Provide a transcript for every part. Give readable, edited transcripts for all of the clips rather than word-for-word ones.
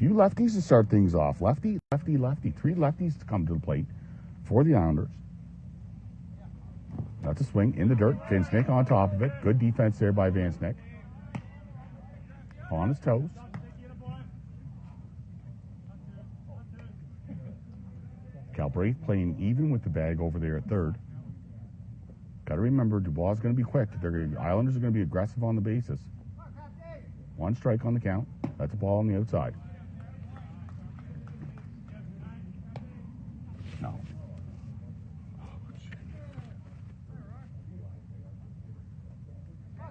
few lefties to start things off. Lefty, lefty, lefty. 3 lefties to come to the plate for the Islanders. That's a swing in the dirt. Van Snick on top of it. Good defense there by Van Snick. On his toes. Galbraith playing even with the bag over there at third. Got to remember, Dubois is going to be quick. Islanders are going to be aggressive on the bases. 1 strike on the count. That's a ball on the outside. No.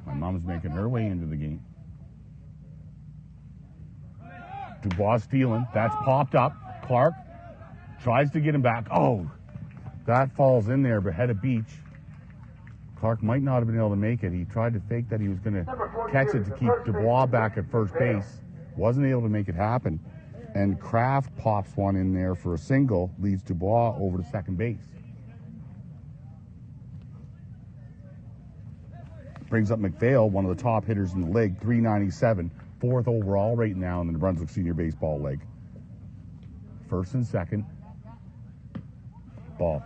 My mom's making her way into the game. Dubois stealing. That's popped up. Clark tries to get him back. Oh, that falls in there, but head of Beach. Clark might not have been able to make it. He tried to fake that he was going to catch it to keep Dubois back at first base. Wasn't able to make it happen. And Kraft pops one in there for a single, leads Dubois over to second base. Brings up McPhail, one of the top hitters in the league, 397, 4th overall right now in the New Brunswick Senior Baseball League. First and second. Ball.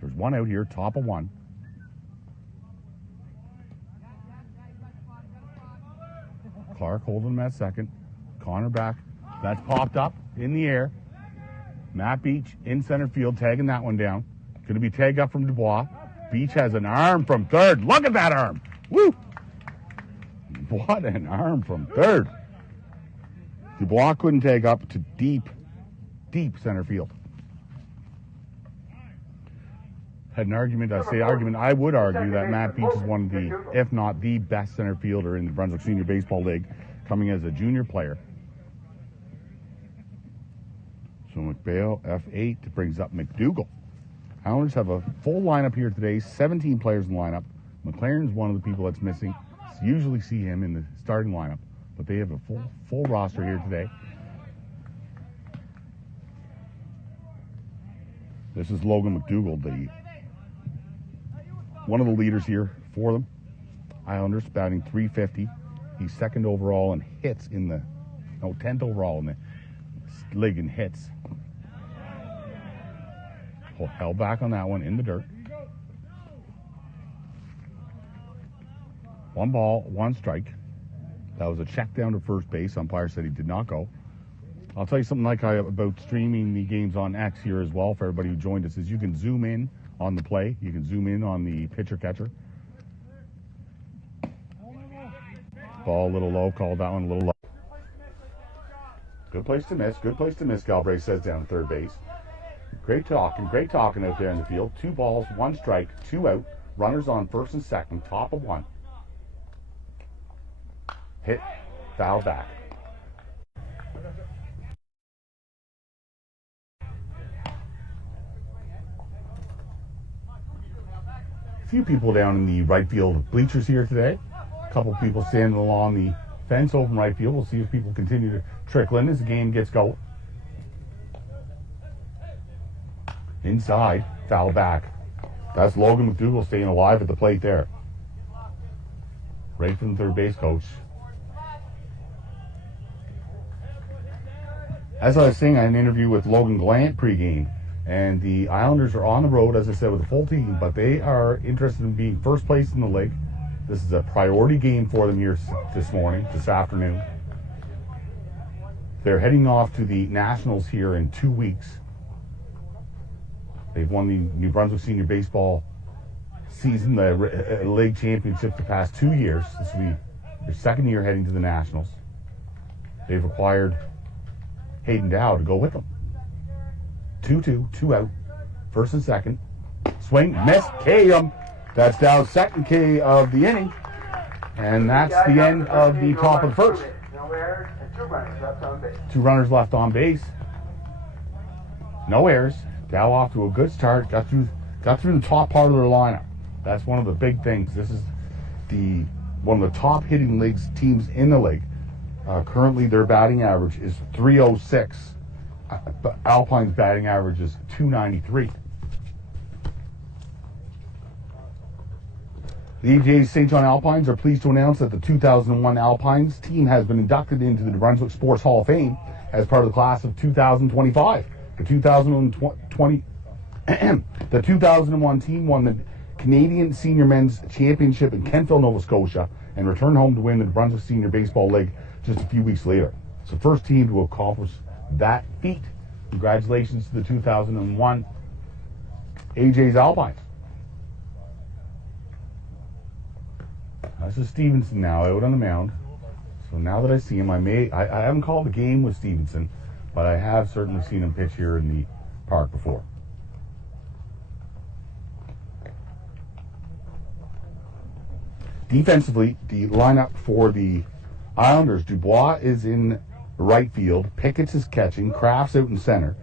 There's one out here, top of 1. Clark holding him at second. Connor back. That's popped up in the air. Matt Beach in center field, tagging that one down. Going to be tagged up from Dubois. Beach has an arm from third. Look at that arm. Woo! What an arm from third. Dubois couldn't tag up to deep center field. Had an argument, I would argue that Matt Beach is one of the, if not the best center fielder in the Brunswick Senior Baseball League, coming as a junior player. So McPhail, F8, brings up McDougall. Islanders have a full lineup here today, 17 players in the lineup. McLaren's one of the people that's missing. Usually see him in the starting lineup, but they have a full roster here today. This is Logan McDougall, one of the leaders here for them. Islanders batting .350. He's 2nd overall in hits 10th overall in the league in hits. Held back on that one in the dirt. 1 ball, 1 strike. That was a check down to first base. Umpire said he did not go. I'll tell you something about streaming the games on X here as well for everybody who joined us is you can zoom in on the play. You can zoom in on the pitcher catcher. Ball a little low. Called that one a little low. Good place to miss. Galbraith says down third base. Great talking out there in the field. 2 balls, 1 strike, 2 out. Runners on first and second, top of 1. Hit, foul back. A few people down in the right field bleachers here today. A couple people standing along the fence over in right field. We'll see if people continue to trickle in as the game gets going. Inside, foul back. That's Logan McDougall staying alive at the plate there. Right from the third base coach. As I was saying, I had an interview with Logan Glant pregame, and the Islanders are on the road, as I said, with a full team, but they are interested in being first place in the league. This is a priority game for them here this afternoon. They're heading off to the Nationals here in 2 weeks. They've won the New Brunswick Senior Baseball season, the league championship the past 2 years. This will be their 2nd year heading to the Nationals. They've acquired Hayden Dow to go with them. 2-2, 2 out. First and second. Swing, miss, K him. That's Dow's 2nd K of the inning. And that's the end of the top of the first. 2 runners left on base. No errors. Dow off to a good start. Got through the top part of their lineup. That's one of the big things. This is one of the top hitting teams in the league. Currently, their batting average is .306. Alpine's batting average is .293. The AJ's Saint John Alpines are pleased to announce that the 2001 Alpines team has been inducted into the New Brunswick Sports Hall of Fame as part of the class of 2025. The 2001 team won the Canadian Senior Men's Championship in Kentville, Nova Scotia, and returned home to win the Brunswick Senior Baseball League just a few weeks later. It's the first team to accomplish that feat. Congratulations to the 2001 AJ's Alpines. This is Stevenson now out on the mound. So now that I see him, I haven't called the game with Stevenson, but I have certainly seen him pitch here in the park before. Defensively, the lineup for the Islanders: Dubois is in right field, Pickett's is catching, Kraft's out in center.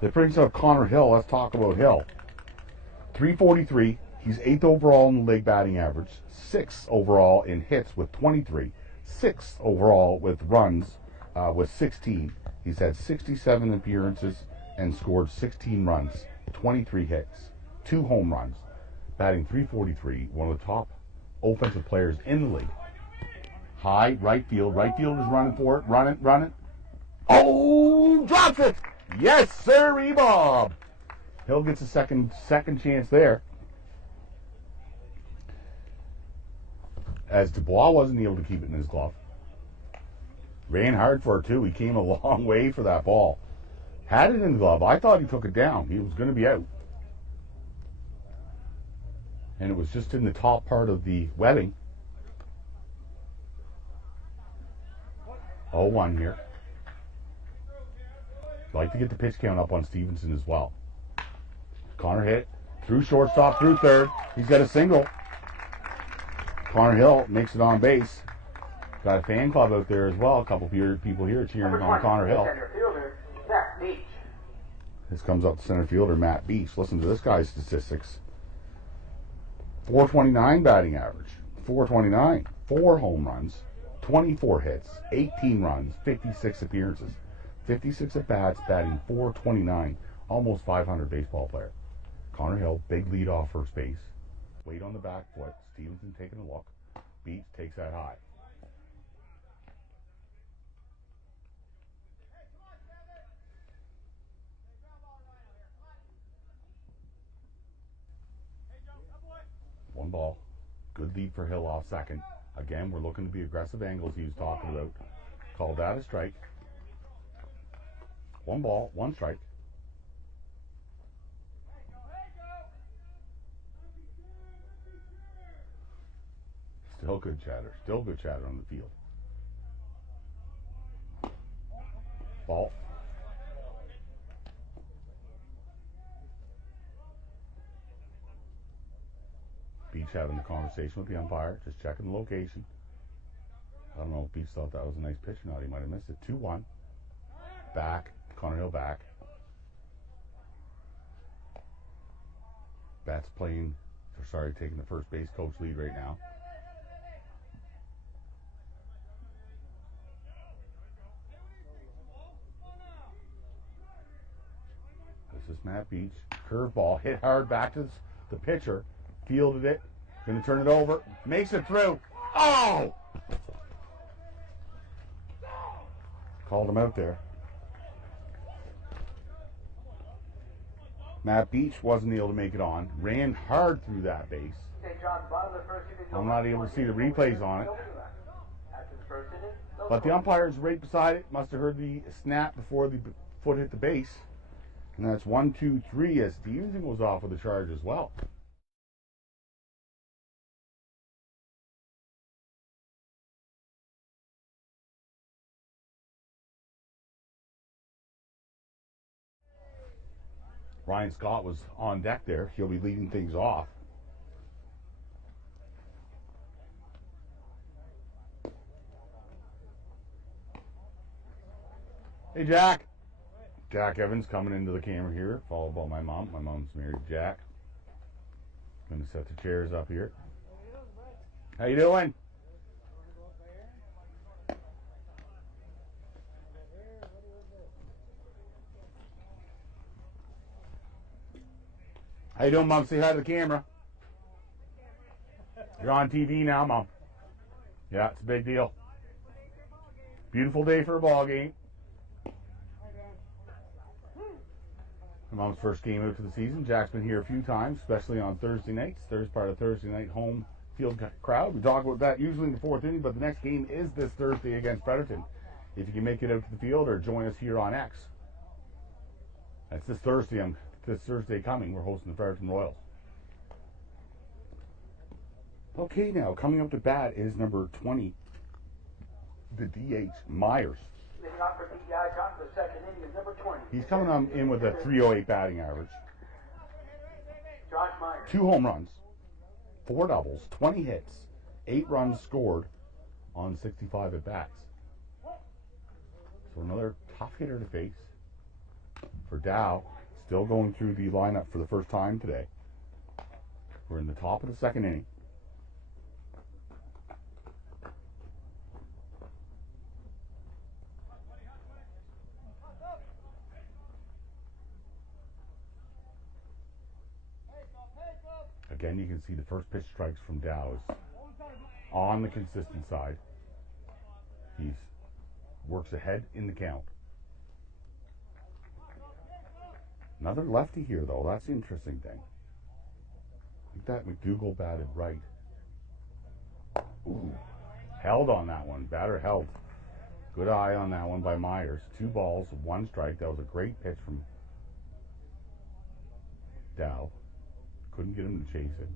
That brings up Connor Hill. Let's talk about Hill. 343. He's 8th overall in the league batting average. 6th overall in hits with 23. 6th overall with runs with 16. He's had 67 appearances and scored 16 runs, 23 hits, 2 home runs. Batting 343. One of the top offensive players in the league. High right field. Right field is running for it. Run it. Oh, drops it! Yes, sir, Bob. Hill gets a second chance there. As Dubois wasn't able to keep it in his glove. Ran hard for it, too. He came a long way for that ball. Had it in the glove. I thought he took it down. He was going to be out. and it was just in the top part of the webbing. 0-1 here. Like to get the pitch count up on Stevenson as well. Connor hit through shortstop, through third. He's got a single. Connor Hill makes it on base. Got a fan club out there as well. A couple people here cheering on Connor Hill. This comes up to center fielder Matt Beach. Listen to this guy's statistics. 429 batting average. 429. 4 home runs. 24 hits. 18 runs. 56 appearances. 56 at-bats, batting 429. Almost 500 baseball player. Connor Hill, big lead off first base. Weight on the back foot. Stevenson taking a look. Beach takes that high. One ball. Good lead for Hill off second. Again, we're looking to be aggressive angles he was talking about. Called that a strike. One ball, one strike. Still good chatter. Still good chatter on the field. Ball. Beach having the conversation with the umpire, just checking the location. I don't know if Beach thought that was a nice pitch or not. He might have missed it. 2-1. Back. Connor Hill back. Bats taking the first base coach lead right now. This is Matt Beach. Curveball hit hard back to the pitcher. Fielded it. Going to turn it over. Makes it through. Oh! Called him out there. Matt Beach wasn't able to make it on. Ran hard through that base. I'm not able to see the replays on it. But the umpire's right beside it. Must have heard the snap before the foot hit the base. And that's 1-2-3 as Stevenson goes off with a charge as well. Ryan Scott was on deck there. He'll be leading things off. Hey, Jack. Jack Evans coming into the camera here, followed by my mom. My mom's married to Jack. Going to set the chairs up here. How you doing? How you doing, Mom? Say hi to the camera. You're on TV now, Mom. Yeah, it's a big deal. Beautiful day for a ball game. My mom's first game out for the season. Jack's been here a few times, especially on Thursday nights. Part of Thursday night home field crowd. We talk about that usually in the fourth inning, but the next game is this Thursday against Fredericton. If you can make it out to the field or join us here on X. That's this Thursday coming, we're hosting the Fredericton Royals. Okay, now, coming up to bat is number 20, the DH, Myers. He's coming in with a .308 batting average. 2 home runs, 4 doubles, 20 hits, 8 runs scored on 65 at-bats. So another tough hitter to face for Dow. Still going through the lineup for the first time today. We're in the top of the second inning. Again, you can see the first pitch strikes from Dow is on the consistent side. He works ahead in the count. Another lefty here, though. That's the interesting thing. I think that McDougall batted right. Ooh. Held on that one. Batter held. Good eye on that one by Myers. 2 balls, 1 strike. That was a great pitch from Dow. Couldn't get him to chase it.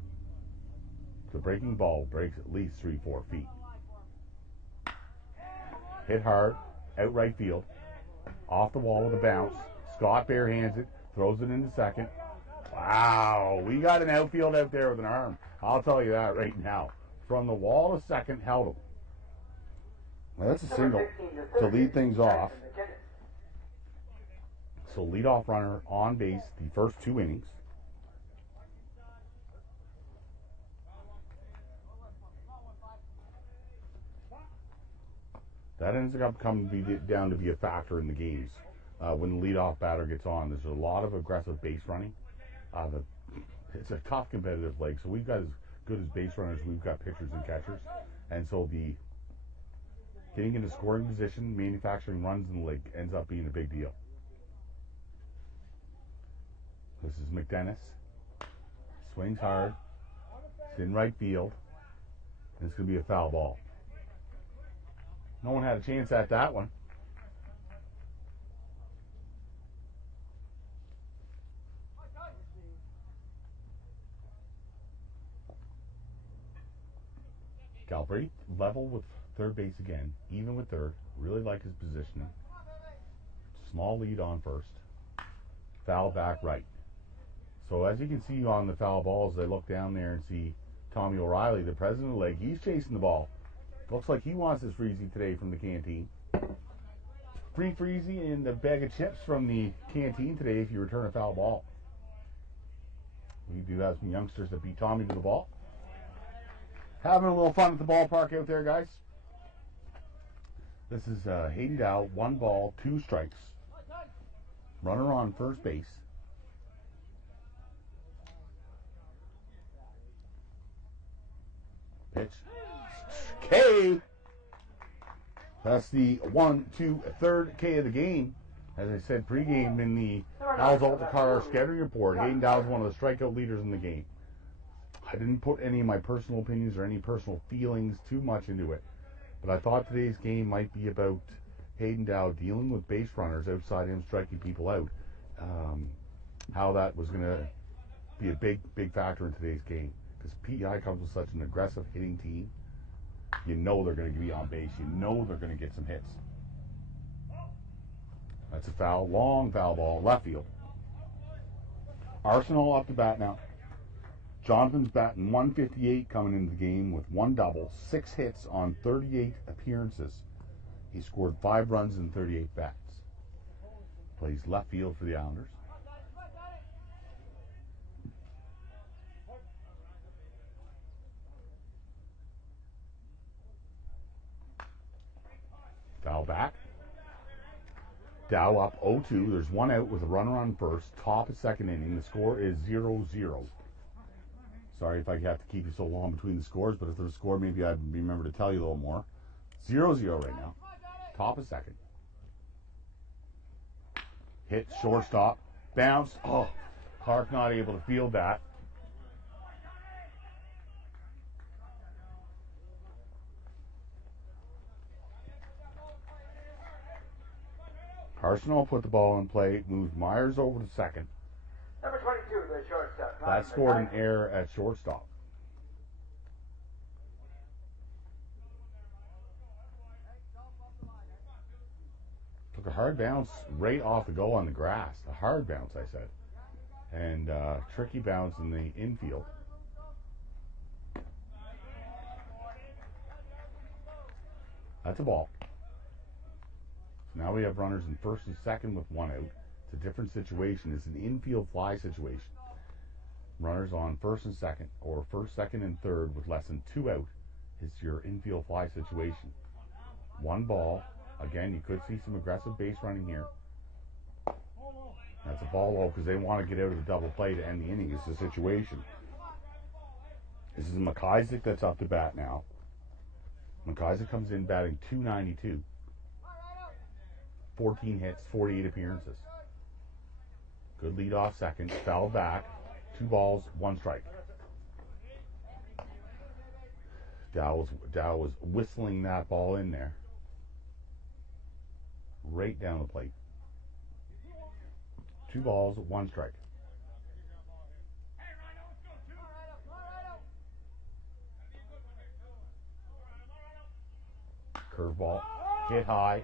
The breaking ball breaks at least 3-4 feet. Hit hard, out right field, off the wall with a bounce. Scott barehands it, throws it into second. Wow, we got an outfield out there with an arm. I'll tell you that right now. From the wall to second, held him. Well, that's a single to lead things off. So leadoff runner on base the first 2 innings. That ends up coming down to be a factor in the games. When the leadoff batter gets on, there's a lot of aggressive base running. It's a tough competitive league, so we've got as good as base runners, we've got pitchers and catchers. And so the getting into scoring position, manufacturing runs in the league ends up being a big deal. This is McDennis. Swings hard. It's in right field. And it's going to be a foul ball. No one had a chance at that one. Galbraith level with third base again, even with third. Really like his positioning. Small lead on first. Foul back right. So as you can see on the foul balls, I look down there and see Tommy O'Reilly, the president of the league. He's chasing the ball. Looks like he wants his freezy today from the canteen. Free freezy and a bag of chips from the canteen today if you return a foul ball. We do have some youngsters that beat Tommy to the ball. Having a little fun at the ballpark out there, guys. This is Hayden Dow, 1 ball, 2 strikes. Runner on first base. Pitch. K. That's the 1-2-3 K of the game. As I said pregame in the Al's Alta Car scouting report, Hayden Dow is one of the strikeout leaders in the game. I didn't put any of my personal opinions or any personal feelings too much into it, but I thought today's game might be about Hayden Dow dealing with base runners outside him striking people out. How that was going to be a big factor in today's game, because PEI comes with such an aggressive hitting team. You know they're going to be on base. You know they're going to get some hits. That's a foul, long foul ball, left field. Arsenal up to bat now. Jonathan's batting .158 coming into the game with 1 double, 6 hits on 38 appearances. He scored 5 runs in 38 bats. Plays left field for the Islanders. Foul back. Dow up 0-2. There's 1 out with a runner on first. Top of second inning. The score is 0-0. Sorry if I have to keep you so long between the scores, but if there's a score, maybe I'd remember to tell you a little more. 0-0 right now. Top of second. Hit, shortstop. Bounce. Oh, Clark not able to field that. Arsenal put the ball in play, moved Myers over to second. Number 22, the shortstop. That scored an error at shortstop. Took a hard bounce right off the goal on the grass. A hard bounce, I said. And tricky bounce in the infield. That's a ball. So now we have runners in first and second with 1 out. It's a different situation. It's an infield fly situation. Runners on first and second, or first, second, and third with less than 2 out is your infield fly situation. 1 ball. Again, you could see some aggressive base running here. That's a ball low because they want to get out of the double play to end the inning. It's the situation. This is McIsaac that's up to bat now. McIsaac comes in batting .292. 14 hits, 48 appearances. Good lead off second. Foul back. 2 balls, 1 strike. Dow was whistling that ball in there. Right down the plate. 2 balls, 1 strike. Curveball, hit high,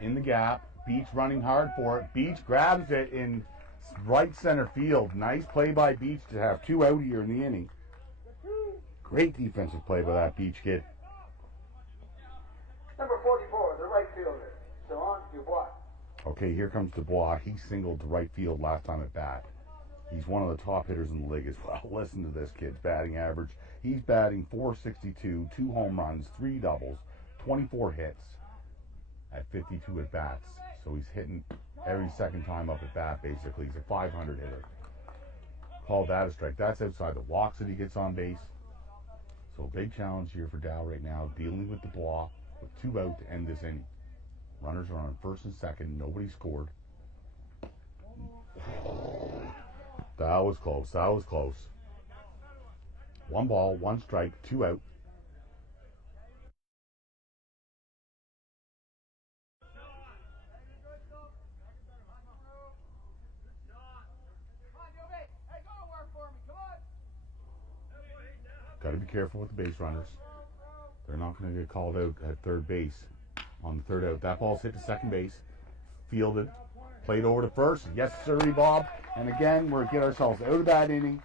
in the gap. Beach running hard for it. Beach grabs it in right center field. Nice play by Beach to have 2 out here in the inning. Great defensive play by that Beach kid. Number 44, the right fielder, Saint Dubois. Okay, here comes Dubois. He singled to right field last time at bat. He's one of the top hitters in the league as well. Listen to this kid's batting average. He's batting .462, 2 home runs, 3 doubles, 24 hits at 52 at bats. So he's hitting every second time up at bat, basically. He's a .500 hitter. Call that a strike. That's outside the walks that he gets on base. So a big challenge here for Dow right now, dealing with Dubois with 2 out to end this inning. Runners are on first and second. Nobody scored. That was close. That was close. 1 ball, 1 strike, 2 out. Got to be careful with the base runners. They're not going to get called out at third base on the 3rd out. That ball's hit to second base. Fielded. Played over to first. Yes, sirree, Bob. And again, we're get ourselves out of that inning.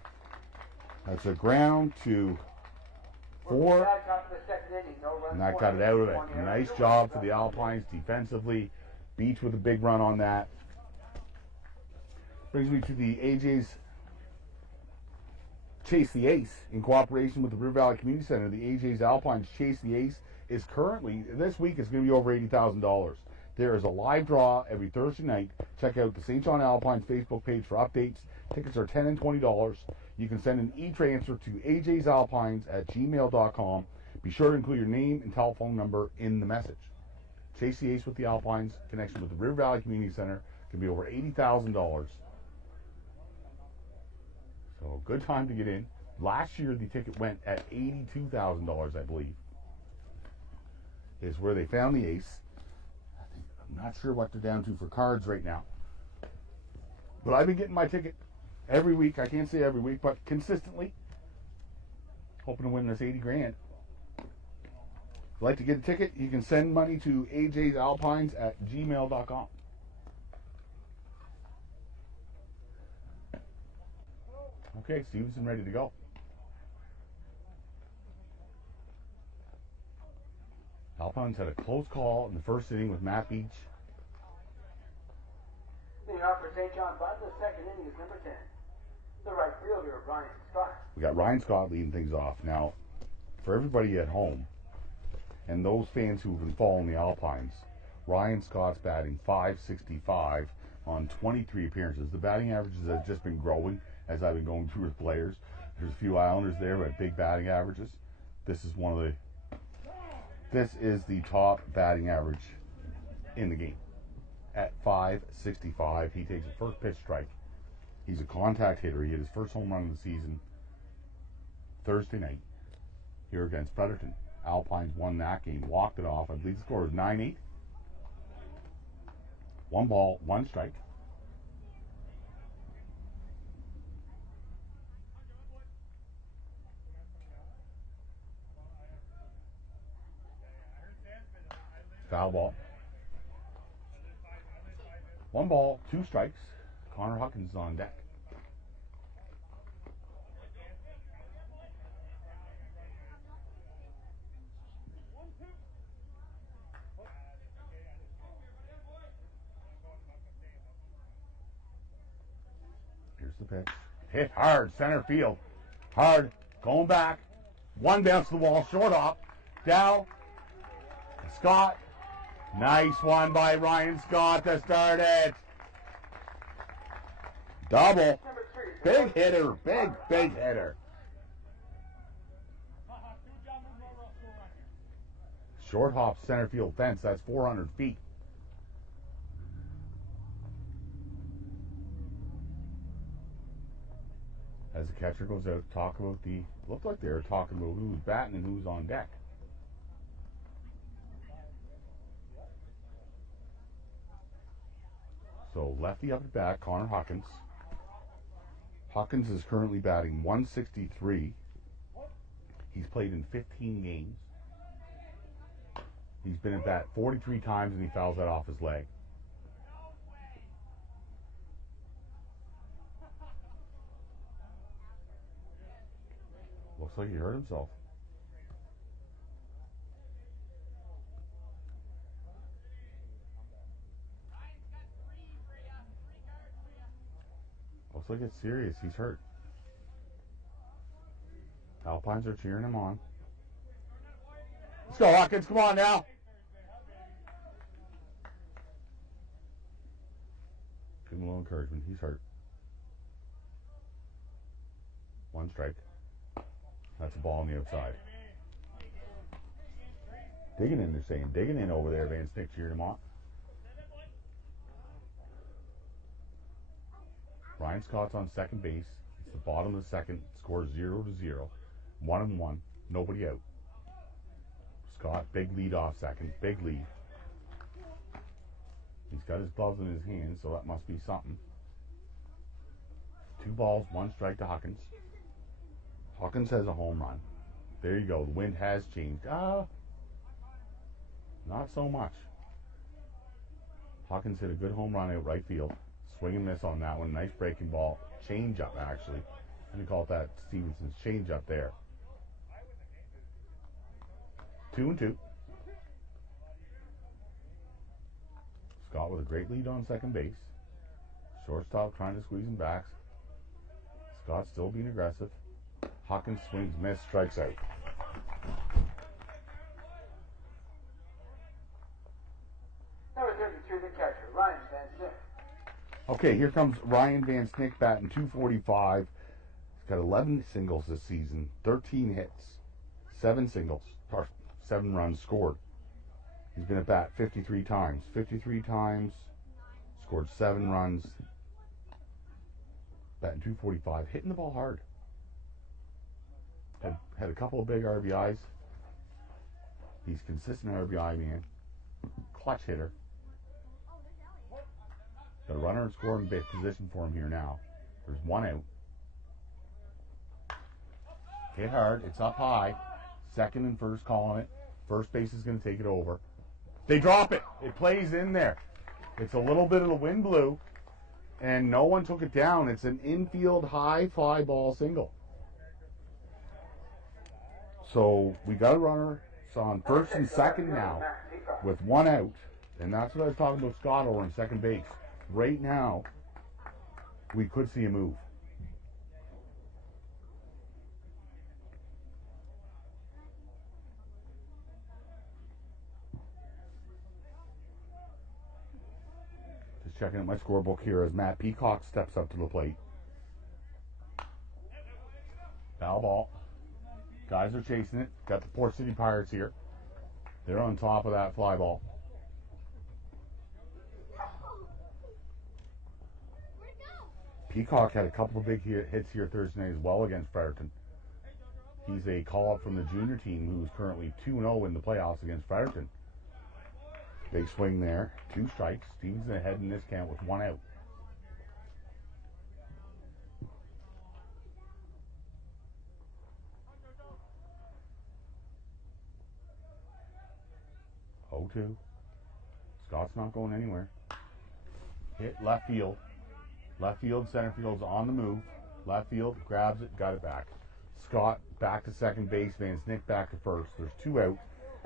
That's a ground to 4. And that got it out of it. Nice job for the Alpines defensively. Beach with a big run on that. Brings me to the AJ's Chase the Ace in cooperation with the River Valley Community Center. The AJ's Alpines Chase the Ace is currently, this week, it's going to be over $80,000. There is a live draw every Thursday night. Check out the Saint John Alpines Facebook page for updates. Tickets are $10 and $20. You can send an e-transfer to ajsalpines@gmail.com. Be sure to include your name and telephone number in the message. Chase the Ace with the Alpines, connection with the River Valley Community Center, can be over $80,000. So good time to get in. Last year the ticket went at $82,000, I believe. Is where they found the ace. I'm not sure what they're down to for cards right now. But I've been getting my ticket every week. I can't say every week, but consistently. Hoping to win this 80 grand. If you'd like to get a ticket, you can send money to ajsalpines@gmail.com. Okay, Stevenson ready to go. Alpines had a close call in the first inning with Matt Beach. Leading off for St. John, but the second inning is number 10. The right fielder, Ryan Scott. We got Ryan Scott leading things off. Now, for everybody at home, and those fans who've been following the Alpines, Ryan Scott's batting .565 on 23 appearances. The batting averages have just been growing as I've been going through with players. There's a few Islanders there with big batting averages. This is the top batting average in the game. At .565, he takes a first pitch strike. He's a contact hitter. He hit his first home run of the season Thursday night here against Fredericton. Alpines won that game, walked it off. I believe the score was 9-8. 1 ball, 1 strike. Foul ball. 1 ball, 2 strikes. Connor Huckins is on deck. Here's the pitch. Hit hard, center field. Hard, going back. 1 bounce to the wall, short off. Dow. Scott. Nice one by Ryan Scott to start it. Double. Big hitter. Big hitter. Short hop center field fence. That's 400 feet. As the catcher goes out, looked like they were talking about who's batting and who's on deck. So lefty up at bat, Connor Huckins. Huckins is currently batting .163. He's played in 15 games. He's been at bat 43 times and he fouls that off his leg. Looks like he hurt himself. Looks like it's serious. He's hurt. Alpines are cheering him on. Let's go, Hawkins. Come on now. Give him a little encouragement. He's hurt. One strike. That's a ball on the outside. Digging in, they're saying. Digging in over there. Van Snick cheering him on. Ryan Scott's on second base. It's the bottom of the second. Scores 0-0. 1-1. Nobody out. Scott, big lead off second. Big lead. He's got his gloves in his hands, so that must be something. 2 balls, 1 strike to Hawkins. Hawkins has a home run. There you go. The wind has changed. Not so much. Hawkins hit a good home run out right field. Swing and miss on that one. Nice breaking ball. Change up, actually. I'm going to call it that Stevenson's change up there. 2-2. Scott with a great lead on second base. Shortstop trying to squeeze him back. Scott still being aggressive. Hawkins swings, miss, strikes out. Number 33, the catcher, Ryan Van Snick. Okay, here comes Ryan Van Snick batting .245. He's got 11 singles this season, 13 hits, 7 singles, or 7 runs scored. He's been at bat 53 times. 53 times, scored 7 runs, batting .245, hitting the ball hard. Had a couple of big RBIs. He's consistent RBI man. Clutch hitter. Got a runner in scoring position for him here now. There's 1 out. Hit hard. It's up high. Second and first calling it. First base is going to take it over. They drop it. It plays in there. It's a little bit of the wind blew, and no one took it down. It's an infield high fly ball single. So we got a runner. It's on first and second now with 1 out. And that's what I was talking about Scott over in second base. Right now, we could see a move. Just checking out my scorebook here as Matt Peacock steps up to the plate. Foul ball. Guys are chasing it. Got the Port City Pirates here. They're on top of that fly ball. Peacock had a couple of big hits here Thursday night as well against Fredericton. He's a call-up from the junior team who's currently 2-0 in the playoffs against Fredericton. Big swing there. 2 strikes. Stevenson ahead in this count with 1 out. Oh-2. Scott's not going anywhere. Hit left field. Left field, center field's on the move. Left field, grabs it, got it back. Scott back to second base. Van Snick back to first. There's 2 out.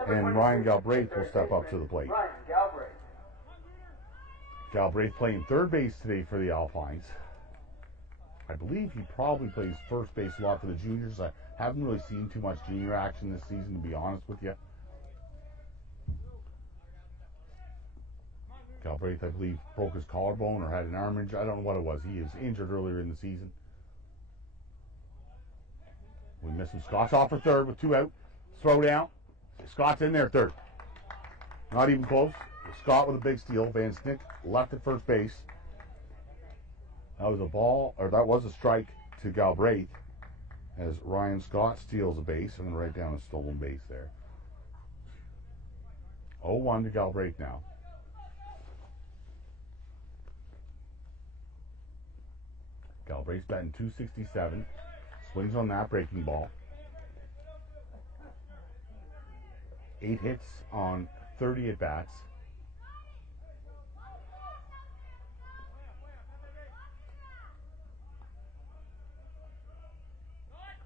And Ryan Galbraith will step up to the plate. Ryan Galbraith. Galbraith playing third base today for the Alpines. I believe he probably plays first base a lot for the juniors. I haven't really seen too much junior action this season, to be honest with you. Galbraith, I believe, broke his collarbone or had an arm injury. I don't know what it was. He was injured earlier in the season. We miss him. Scott's off for third with 2 out. Throw down. Scott's in there third. Not even close. Scott with a big steal. Van Snick left at first base. That was a ball, or that was a strike to Galbraith as Ryan Scott steals a base. I'm going to write down a stolen base there. 0-1 to Galbraith now. Galbraith's batting .267. Swings on that breaking ball. 8 hits on 30 at-bats.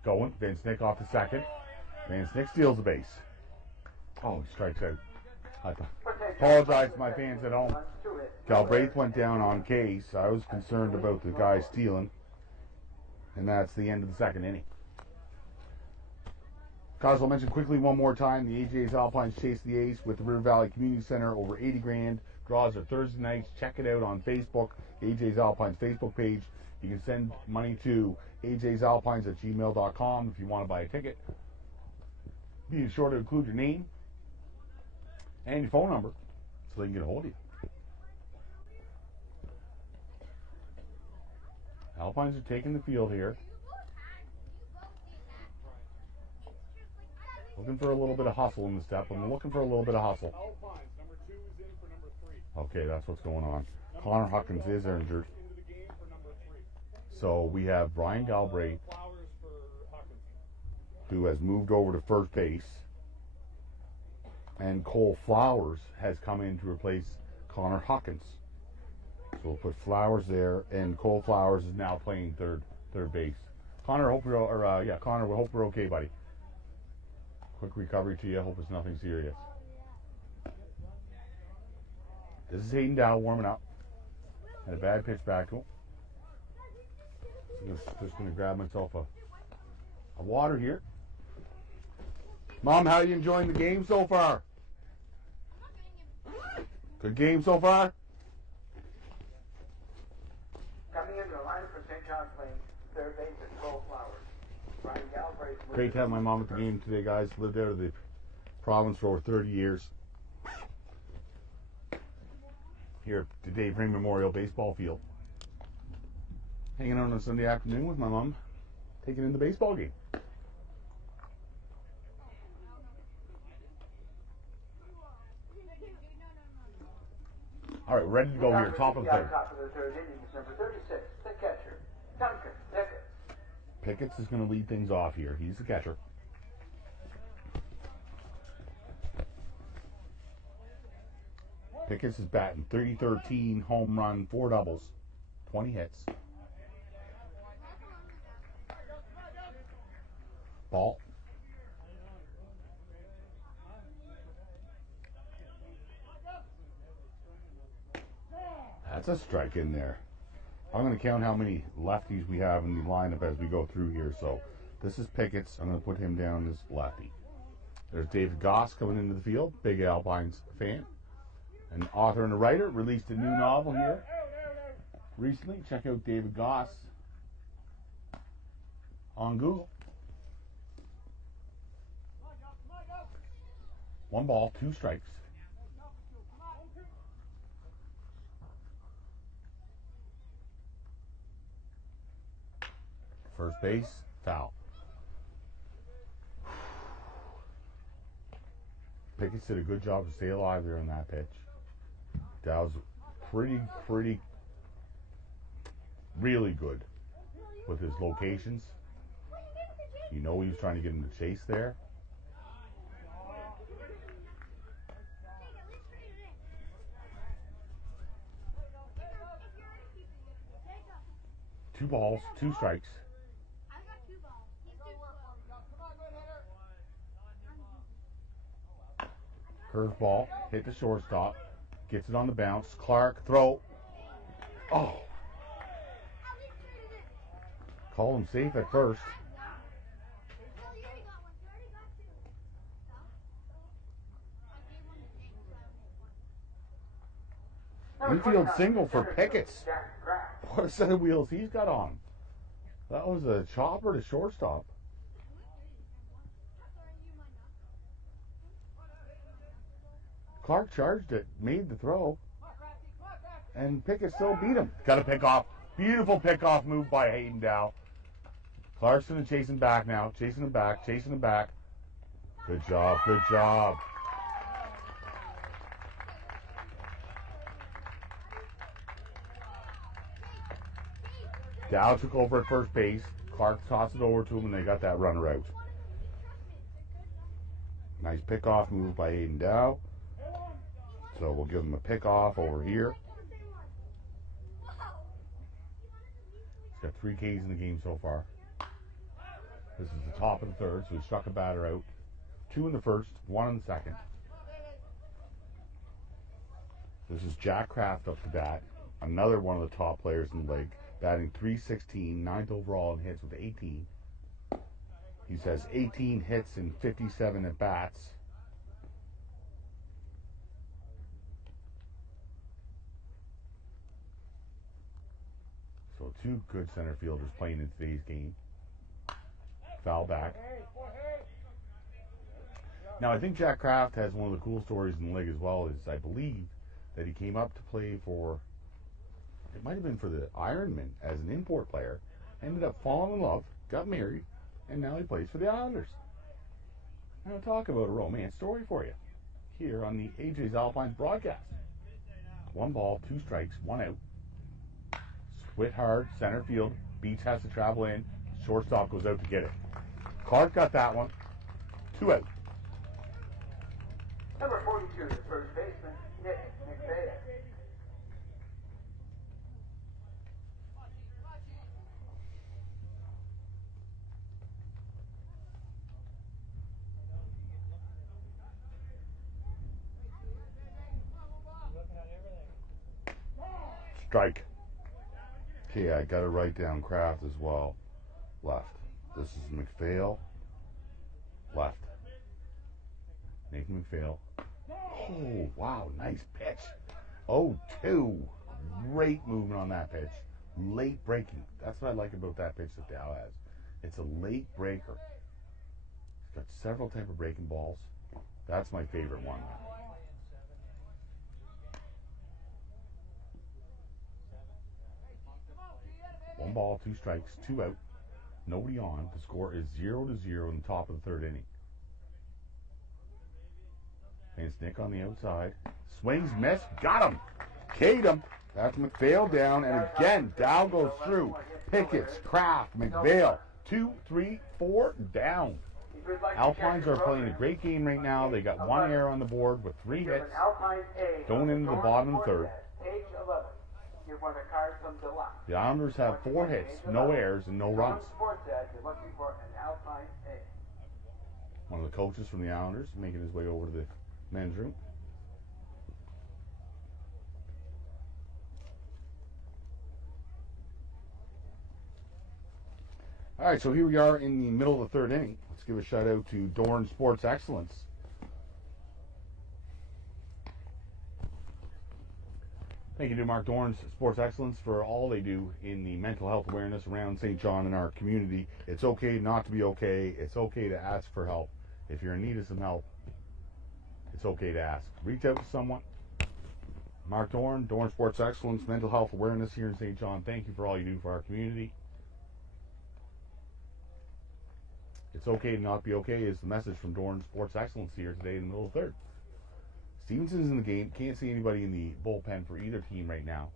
Going, Van Snick off the second. Van Snick steals the base. Oh, he strikes out. I apologize to my fans at home. Galbraith went down on case. I was concerned about the guy stealing. And that's the end of the second inning. Guys, I'll mention quickly one more time. The AJ's Alpines chase the ace with the River Valley Community Center, over 80 grand. Draws are Thursday nights. Check it out on Facebook, the AJ's Alpines Facebook page. You can send money to ajsalpines@gmail.com if you want to buy a ticket. Be sure to include your name and your phone number so they can get a hold of you. Alpines are taking the field here. Looking for a little bit of hustle in the step. I'm looking for a little bit of hustle. Alpines, number 2 is in for number 3. Okay, that's what's going on. Connor Huckins is injured. Into the game for number 3. So we have Brian Galbraith, Flowers for Huckins. who has moved over to first base. And Cole Flowers has come in to replace Connor Huckins. So we'll put Flowers there, and Cole Flowers is now playing third base. Connor, hope you're Connor, we hope you're okay, buddy. Quick recovery to you. Hope it's nothing serious. This is Hayden Dow warming up. Had a bad pitch back to him. Just going to grab myself a water here. Mom, how are you enjoying the game so far? Good game so far? Coming into the lineup for St. John Alpines, third base is Cole Flowers. Brian Galbraith. Great to have my mom at the game today, guys. Lived out of the province for over 30 years. Here at the Dave Ring Memorial Baseball Field. Hanging out on a Sunday afternoon with my mom, taking in the baseball game. All right, ready to go here. Top of the third. Top of the third inning is number 36, the catcher, Duncan Pickett. Pickett's is going to lead things off here. He's the catcher. Pickett's is batting .313, home run, 4 doubles, 20 hits. Ball. That's a strike in there. I'm going to count how many lefties we have in the lineup as we go through here. So this is Pickett's. I'm going to put him down as lefty. There's David Goss coming into the field, big Alpines fan. An author and a writer, released a new novel here recently. Check out David Goss on Google. 1 ball, 2 strikes. First base, foul. Pickett did a good job to stay alive there on that pitch. Dow's really good with his locations. You know he was trying to get him to chase there. Two balls, 2 strikes. Curveball, hit the shortstop, gets it on the bounce. Clark, throw. Oh. Called him safe at first. Infield single for Pickett's. What a set of wheels he's got on. That was a chopper to shortstop. Clark charged it, made the throw, and Pickett still beat him. Got a pick off. Beautiful pick off move by Hayden Dow. Clarkson is chasing back now. Chasing him back. Good job. Good job. Dow took over at first base. Clark tossed it over to him, and they got that runner out. Nice pickoff move by Hayden Dow. So we'll give him a pick off over here. He's got 3 Ks in the game so far. This is the top of the third, so he struck a batter out. 2 in the first, 1 in the second. This is Jack Kraft up to bat, another one of the top players in the league, batting .316, 9th overall in hits with 18. He has 18 hits and 57 at bats. So 2 good center fielders playing in today's game. Foul back. Now I think Jack Kraft has one of the cool stories in the league as well. Is I believe that he came up to play for, it might have been for the Ironman as an import player, ended up falling in love, got married, and now he plays for the Islanders. Now talk about a romance story for you here on the AJ's Alpines broadcast. 1 ball, 2 strikes, 1 out. Split hard, center field. Beach has to travel in. Shortstop goes out to get it. Clark got that one. 2 out. Number 42, the first baseman, Nick McVeigh. Strike. Okay, I got to write down Kraft as well. Left. This is McPhail. Left. Nathan McPhail. Oh, wow, nice pitch. 0-2. Great movement on that pitch. Late breaking. That's what I like about that pitch that Dow has. It's a late breaker. It's got several type of breaking balls. That's my favorite one. 1 ball, 2 strikes, 2 out. Nobody on. The score is 0-0 in the top of the third inning. And it's Nick on the outside. Swings, miss, got him. K'd him. That's McPhail down, and again, Dow goes through. Pickett's, Kraft, McPhail. 2, 3, 4, down. Alpines are playing a great game right now. They got 1 error on the board with 3 hits. Going into the bottom of the third. Page 11. You're one of the cards from July. The Islanders have 4 hits, no errors, and no runs. Sports ad, you're looking for an Alpine A. One of the coaches from the Islanders making his way over to the men's room. All right, so here we are in the middle of the third inning. Let's give a shout out to Dorn Sports Excellence. Thank you to Mark Dorn's Sports Excellence for all they do in the mental health awareness around Saint John and our community. It's okay not to be okay. It's okay to ask for help. If you're in need of some help, it's okay to ask. Reach out to someone. Mark Dorn, Dorn Sports Excellence, mental health awareness here in Saint John. Thank you for all you do for our community. It's okay to not be okay is the message from Dorn Sports Excellence here today in the middle of the third. Stevenson's in the game. Can't see anybody in the bullpen for either team right now.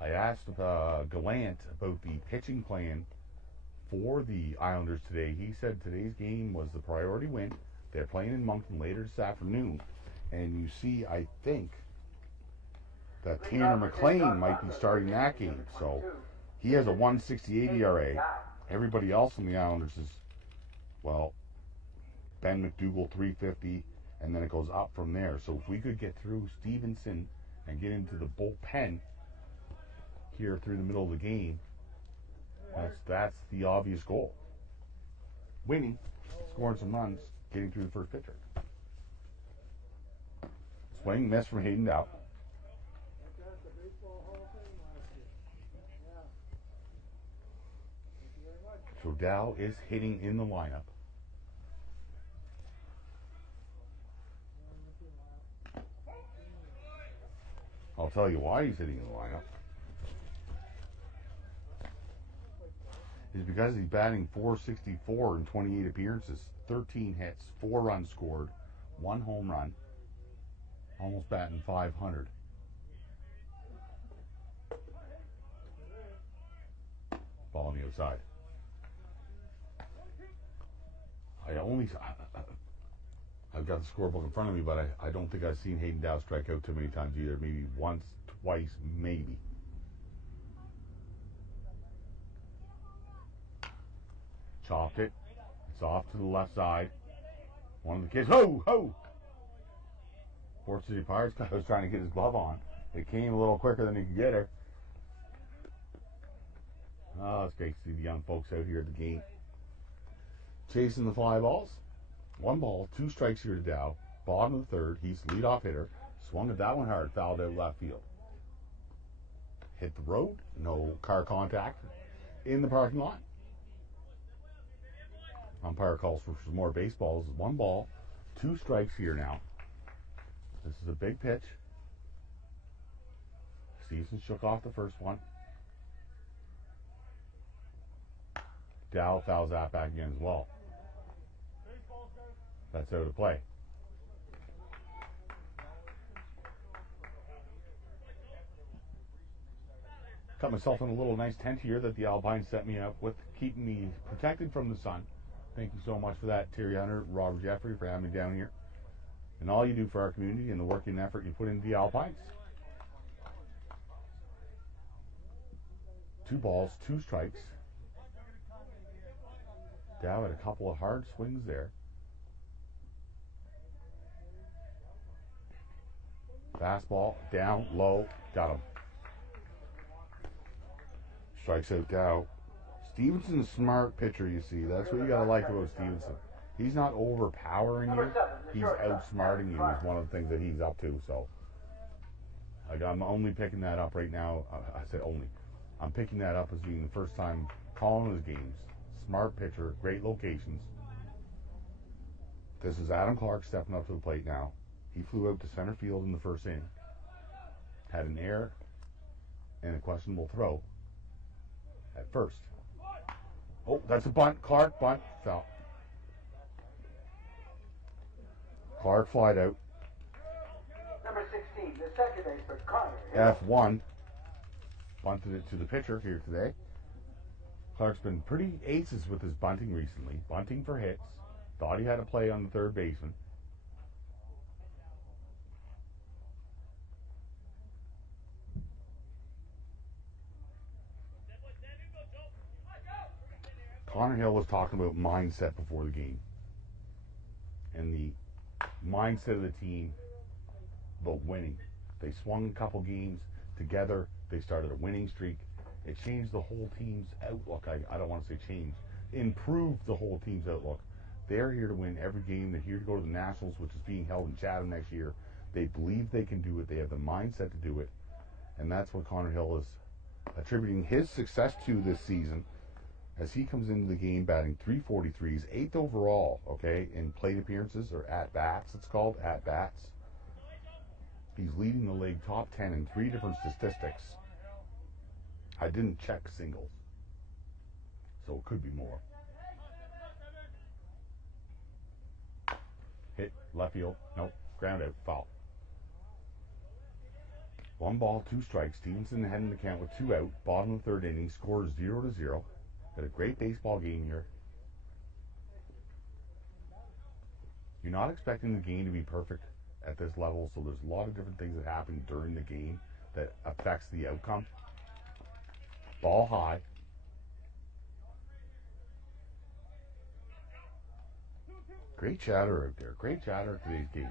I asked Gallant about the pitching plan for the Islanders today. He said today's game was the priority win. They're playing in Moncton later this afternoon. And you see, I think that Tanner McLean might be starting that game. So he has a 1.68 ERA. Everybody else in the Islanders is, well, Ben McDougall 350, and then it goes up from there. So if we could get through Stevenson and get into the bullpen here through the middle of the game, that's the obvious goal. Winning, scoring some runs, getting through the first pitcher. Swing, miss from Hayden out. So Dow is hitting in the lineup. I'll tell you why he's hitting in the lineup. It's because he's batting .464 in 28 appearances, 13 hits, 4 runs scored, 1 home run, almost batting .500. Ball on the outside. I I've got the scorebook in front of me, but I don't think I've seen Hayden Dow strike out too many times either. Maybe once, twice, maybe. Chopped it. It's off to the left side. One of the kids. Ho! Ho! Port City Pirates guy was trying to get his glove on. It came a little quicker than he could get her. Oh, it's great to see the young folks out here at the game. Chasing the fly balls. 1 ball, 2 strikes here to Dow. Bottom of the third. He's the leadoff hitter. Swung at that one hard. Fouled out left field. Hit the road. No car contact in the parking lot. Umpire calls for some more baseballs. 1 ball, 2 strikes here now. This is a big pitch. Stevenson shook off the first one. Dow fouls that back again as well. That's out of play. Got myself in a little nice tent here that the Alpines set me up with, keeping me protected from the sun. Thank you so much for that, Terry Hunter, Robert Jeffrey, for having me down here. And all you do for our community and the work and effort you put into the Alpines. 2 balls, 2 strikes. Dow had a couple of hard swings there. Fastball, down, low, got him. Strikes out Dow. Stevenson's a smart pitcher, you see. That's what you gotta like about Stevenson. He's not overpowering you. He's outsmarting you is one of the things that he's up to. So, like, I'm only picking that up right now. I said only. I'm picking that up as being the first time calling his games. Smart pitcher, great locations. This is Adam Clark stepping up to the plate now. He flew out to center field in the first inning. Had an error and a questionable throw at first. Oh, that's a bunt. Clark, bunt, foul. Clark flied out. Number 16, the second baseman, Connor. F1. Bunted it to the pitcher here today. Clark's been pretty aces with his bunting recently. Bunting for hits. Thought he had a play on the third baseman. Connor Hill was talking about mindset before the game. And the mindset of the team about winning. They swung a couple games together. They started a winning streak. It changed the whole team's outlook. I don't want to say change. Improved the whole team's outlook. They're here to win every game. They're here to go to the Nationals, which is being held in Chatham next year. They believe they can do it. They have the mindset to do it. And that's what Connor Hill is attributing his success to this season as he comes into the game batting .343. He's 8th overall, okay, in plate appearances, or at-bats, it's called, at-bats. He's leading the league top 10 in 3 different statistics. I didn't check singles, so it could be more. Hit, left field, nope, ground out, foul. 1 ball, 2 strikes. Stevenson heading the count with 2 out. Bottom of the third inning, scores 0-0. Had a great baseball game here. You're not expecting the game to be perfect at this level, so there's a lot of different things that happen during the game that affects the outcome. Ball high. Great chatter out there. Great chatter at today's game.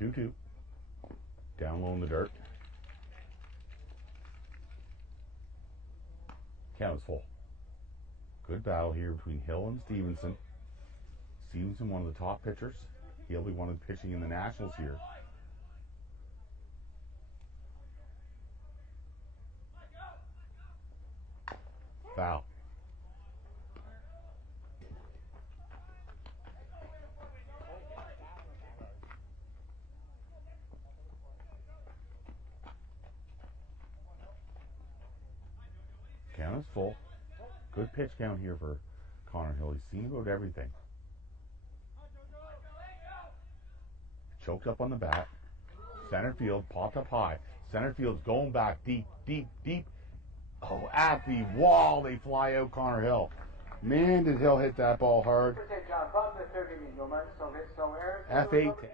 2-2. Down low in the dirt. Count is full. Good battle here between Hill and Stevenson. Stevenson, one of the top pitchers. He'll be one of the pitching in the Nationals here. Foul. Count is full. Good pitch count here for Connor Hill. He's seen about everything. Choked up on the bat. Center field, popped up high. Center field's going back deep, deep, deep. Oh, at the wall, they fly out Connor Hill. Man, did Hill hit that ball hard. For St. John, bottom of the third inning, no runs, no hits, no errors. F8 to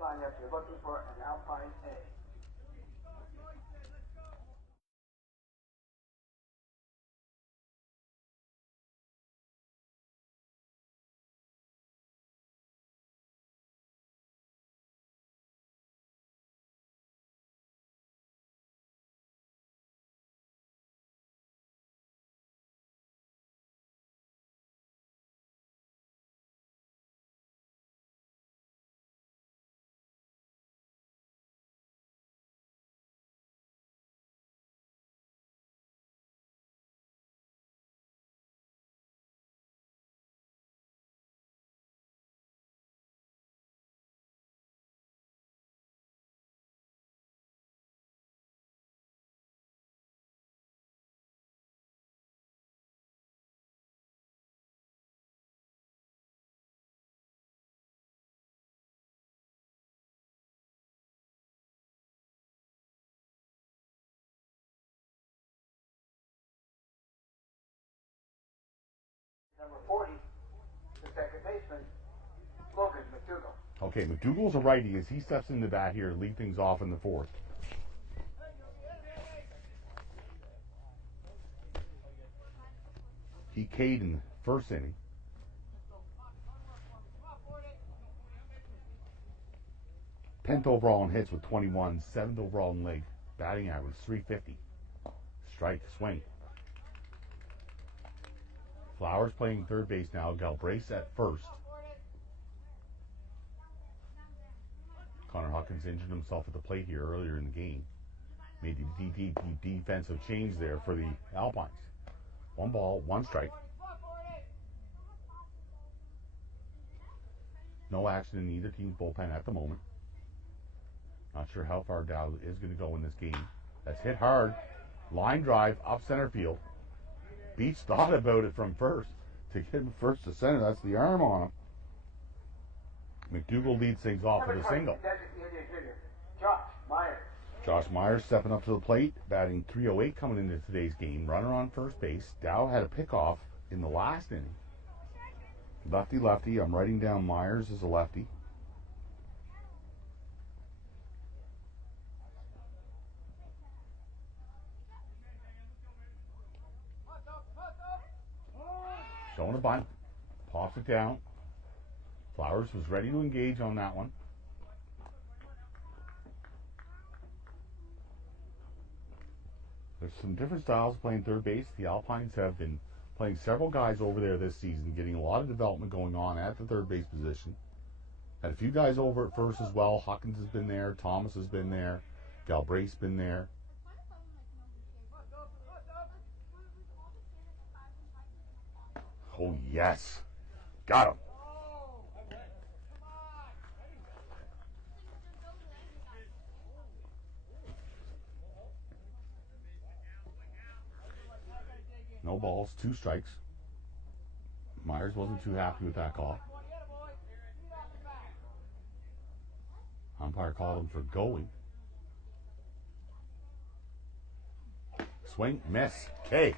Lineup, you're looking for an Alpine A. Number 40, the second baseman, Logan McDougal. Okay, McDougal's a righty as he steps into bat here to lead things off in the fourth. Hayden, first inning. 10th overall in hits with 21, 7th overall in league. Batting average 350. Strike, swing. Flowers playing third base now. Galbraith at first. Connor Hawkins injured himself at the plate here earlier in the game. Made the defensive change there for the Alpines. 1 ball, 1 strike. No action in either team's bullpen at the moment. Not sure how far Dow is going to go in this game. That's hit hard. Line drive up center field. Beach thought about it from first. To get him first to center, that's the arm on him. McDougal leads things off with a single. Josh Myers. Josh Myers stepping up to the plate, batting .308 coming into today's game. Runner on first base. Dow had a pickoff in the last inning. Lefty. I'm writing down Myers as a lefty. Showing a bunt. Pops it down. Flowers was ready to engage on that one. There's some different styles of playing third base. The Alpines have been playing several guys over there this season, getting a lot of development going on at the third base position. Had a few guys over at first as well. Hawkins has been there. Thomas has been there. Galbraith's been there. Oh, yes. Got him. No balls, 2 strikes. Myers wasn't too happy with that call. Umpire called him for going. Swing, miss, K.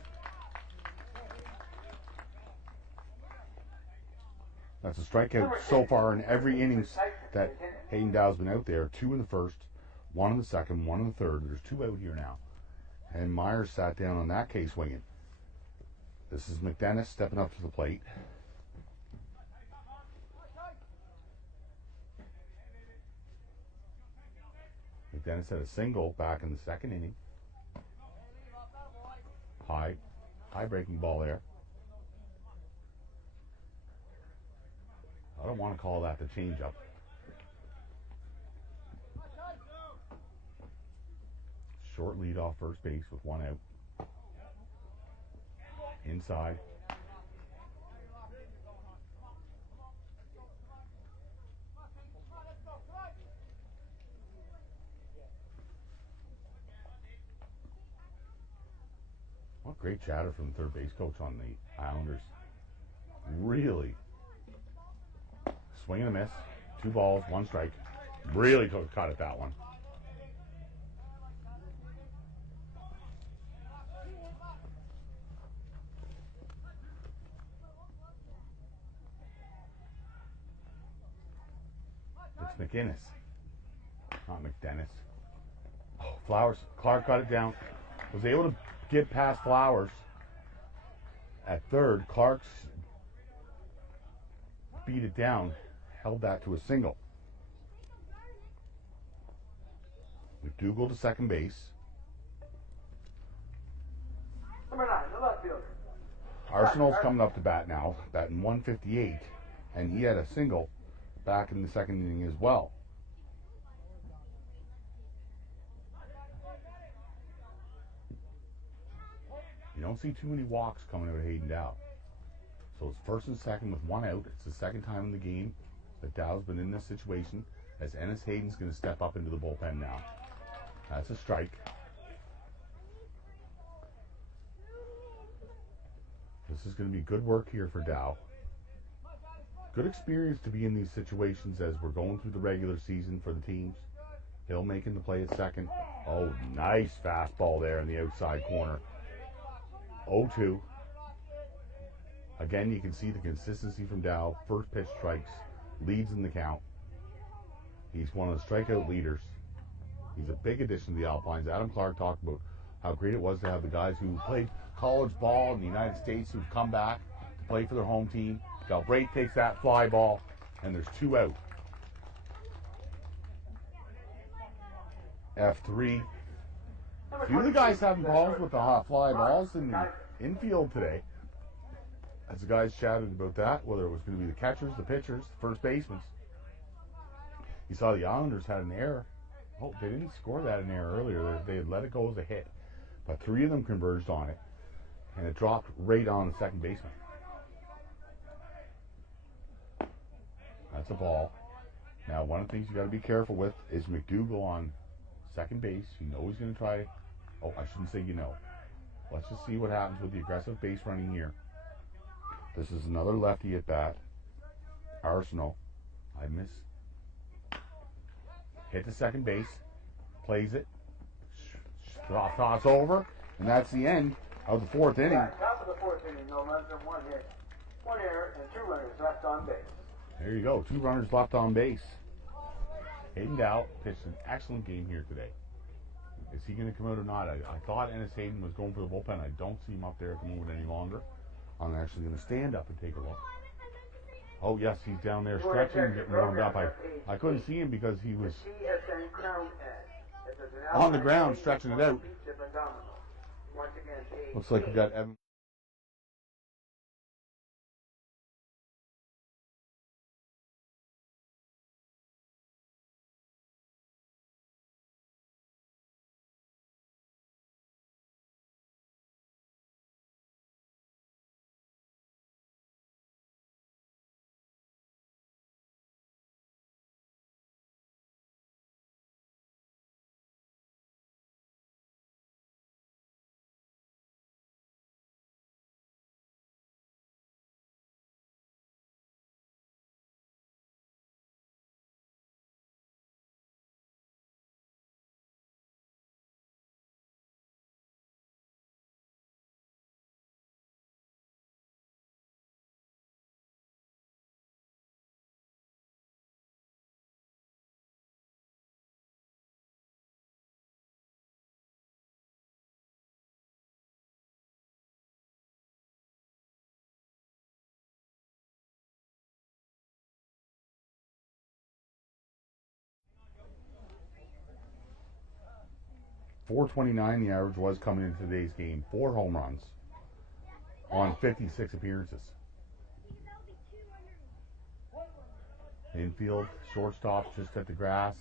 That's a strikeout so far in every innings that Hayden Dow's been out there. 2 in the first, 1 in the second, 1 in the third. There's 2 out here now. And Myers sat down on that K swinging. This is McDennis stepping up to the plate. McDennis had a single back in the second inning. High breaking ball there. I don't want to call that the changeup. Short lead off first base with 1 out. Inside. What great chatter from the third base coach on the Islanders. Really swing and a miss. 2 balls, 1 strike. Really took a cut at that one. It's McInnes, not McDennis. Oh, Flowers. Clark got it down. Was able to get past Flowers at third. Clark's beat it down, held that to a single. McDougal to second base. Number 9, the left fielder. Arsenal's coming up to bat now, batting 158, and he had a single back in the second inning as well. You don't see too many walks coming out of Hayden Dow. So it's first and second with 1 out. It's the second time in the game that Dow's been in this situation, as Ennis Hayden's going to step up into the bullpen now. That's a strike. This is going to be good work here for Dow. Good experience to be in these situations as we're going through the regular season for the teams. Hill making the play at second. Oh, nice fastball there in the outside corner. 0-2. Again, you can see the consistency from Dow. First pitch strikes, leads in the count. He's one of the strikeout leaders. He's a big addition to the Alpines. Adam Clark talked about how great it was to have the guys who played college ball in the United States who've come back to play for their home team. Galbraith takes that fly ball, and there's 2 out. F3. A few of the guys having problems with the hot fly balls in the infield today. As the guys chatted about that, whether it was going to be the catchers, the pitchers, the first basemen. You saw the Islanders had an error. Oh, they didn't score that an error earlier. They had let it go as a hit. But 3 of them converged on it, and it dropped right on the second baseman. That's a ball. Now, one of the things you got to be careful with is McDougal on second base. You know he's going to try. Oh, I shouldn't say you know. Let's just see what happens with the aggressive base running here. This is another lefty at bat. Arsenal. I miss. Hit to second base. Plays it. Toss over. And that's the end of the 4th inning. Top of the 4th inning, no runs and 1 hit. 1 error and 2 runners left on base. There you go. 2 runners left on base. Hayden Dow pitched an excellent game here today. Is he going to come out or not? I thought Ennis Hayden was going for the bullpen. I don't see him up there at the moment any longer. I'm actually going to stand up and take a look. Oh, yes, he's down there stretching and getting warmed up. I couldn't see him because he was on the ground stretching it out. Looks like we got Evan. .429 the average was coming into today's game. 4 home runs on 56 appearances. Infield, shortstop just at the grass.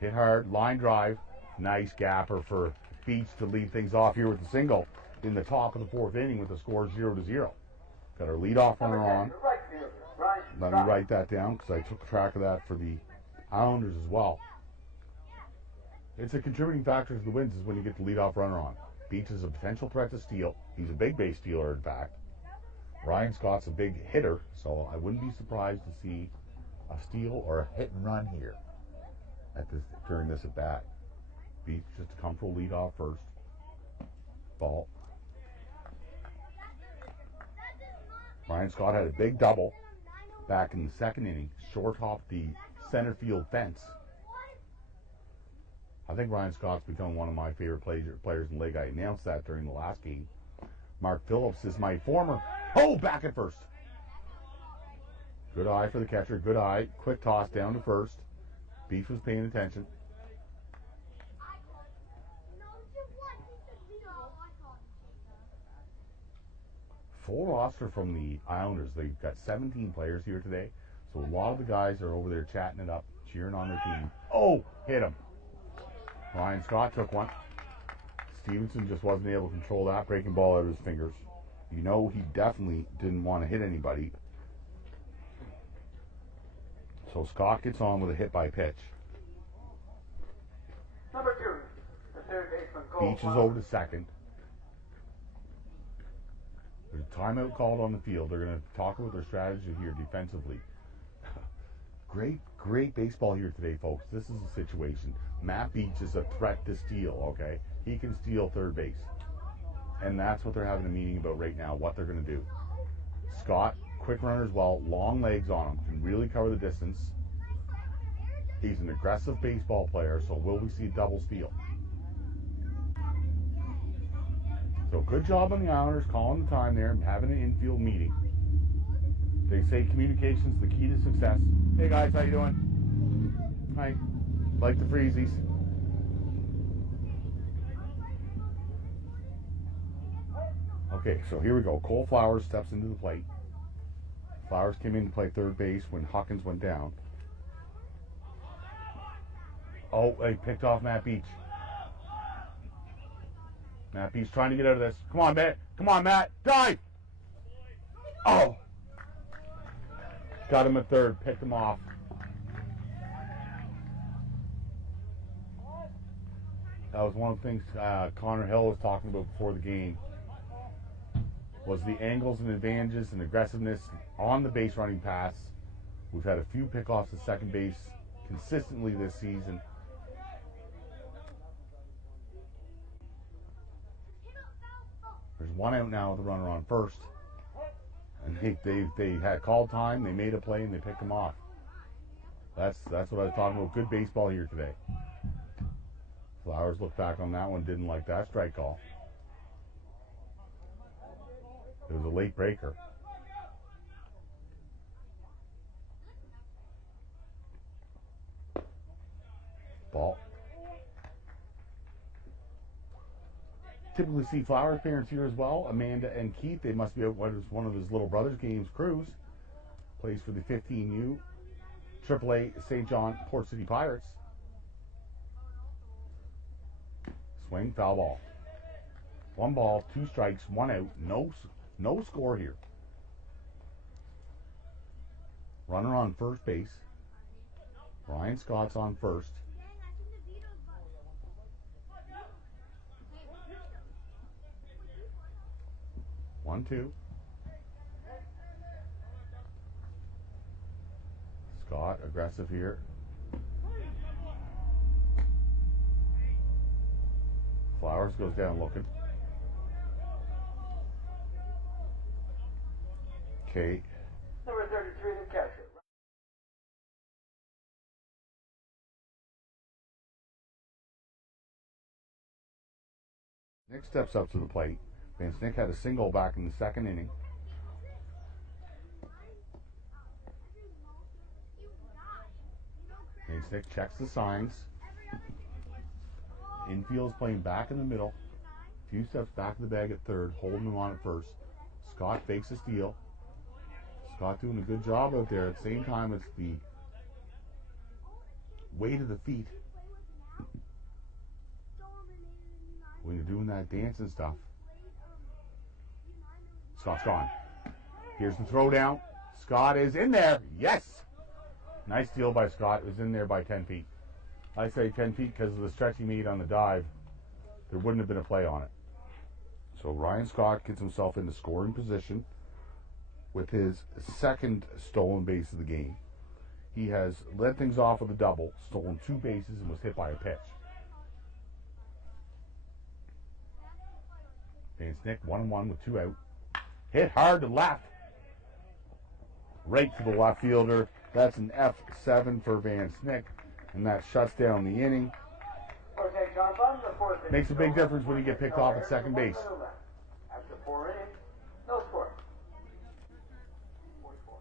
Hit hard, line drive. Nice gapper for Beach to lead things off here with the single in the top of the 4th inning with the score 0-0. Got our leadoff runner on. Let me write that down because I took track of that for the Islanders as well. It's a contributing factor to the wins is when you get the leadoff runner on. Beach is a potential threat to steal. He's a big base stealer, in fact. Ryan Scott's a big hitter, so I wouldn't be surprised to see a steal or a hit and run here during this at bat. Beach just a comfortable lead off first. Ball. Ryan Scott had a big double back in the second inning, short topped the center field fence. I think Ryan Scott's become one of my favorite players in the league. I announced that during the last game. Mark Phillips is my former. Oh, back at first. Good eye for the catcher. Good eye. Quick toss down to first. Beach was paying attention. Full roster from the Islanders. They've got 17 players here today. So a lot of the guys are over there chatting it up, cheering on their team. Oh, hit him. Ryan Scott took one. Stevenson just wasn't able to control that breaking ball out of his fingers. You know he definitely didn't want to hit anybody. So Scott gets on with a hit by pitch. Number 2, the third baseman Cole. Beach is over to second. There's a timeout called on the field. They're going to talk about their strategy here defensively. Great baseball here today, folks. This is a situation. Matt Beach is a threat to steal, okay? He can steal third base. And that's what they're having a meeting about right now, what they're going to do. Scott, quick runner as well, long legs on him, can really cover the distance. He's an aggressive baseball player, so will we see a double steal? So good job on the Islanders calling the time there and having an infield meeting. They say communication's the key to success. Hey guys, how you doing? Hi. Like the Freezies. Okay, so here we go. Cole Flowers steps into the plate. Flowers came in to play third base when Hawkins went down. Oh, they picked off Matt Beach. Matt Beach trying to get out of this. Come on, Matt. Come on, Matt. Dive! Oh! Got him at third. Picked him off. That was one of the things Connor Hill was talking about before the game. Was the angles and advantages and aggressiveness on the base running pass. We've had a few pickoffs at second base consistently this season. There's one out now with a runner on first. And they had called time, they made a play, and they picked him off. That's what I was talking about. Good baseball here today. Flowers looked back on that one, didn't like that strike call. It was a late breaker. Ball. Typically see Flowers' parents here as well. Amanda and Keith, they must be at what is one of his little brother's games, Cruz. Plays for the 15U AAA Saint John Port City Pirates. Swing, foul ball. 1 ball, 2 strikes, 1 out. No score here. Runner on first base. Ryan Scott's on first. One, two. Scott aggressive here. Flowers goes down looking. Okay. Number 33, the catcher. Nick steps up to the plate. Vince Nick had a single back in the second inning. Vince Nick checks the signs. Infield's playing back in the middle. A few steps back of the bag at third, holding him on at first. Scott fakes a steal. Scott doing a good job out there. At the same time, it's the weight of the feet. When you're doing that dance and stuff. Scott's gone. Here's the throw down. Scott is in there. Yes! Nice steal by Scott. It was in there by 10 feet. I say 10 feet because of the stretch he made on the dive. There wouldn't have been a play on it. So Ryan Scott gets himself into scoring position with his second stolen base of the game. He has led things off with a double, stolen 2 bases, and was hit by a pitch. Van Snick 1-1 with 2 out. Hit hard to left. Right to the left fielder. That's an F7 for Van Snick, and that shuts down the inning. Makes a big difference when you get picked off at second base. After 4 innings, no score. 44.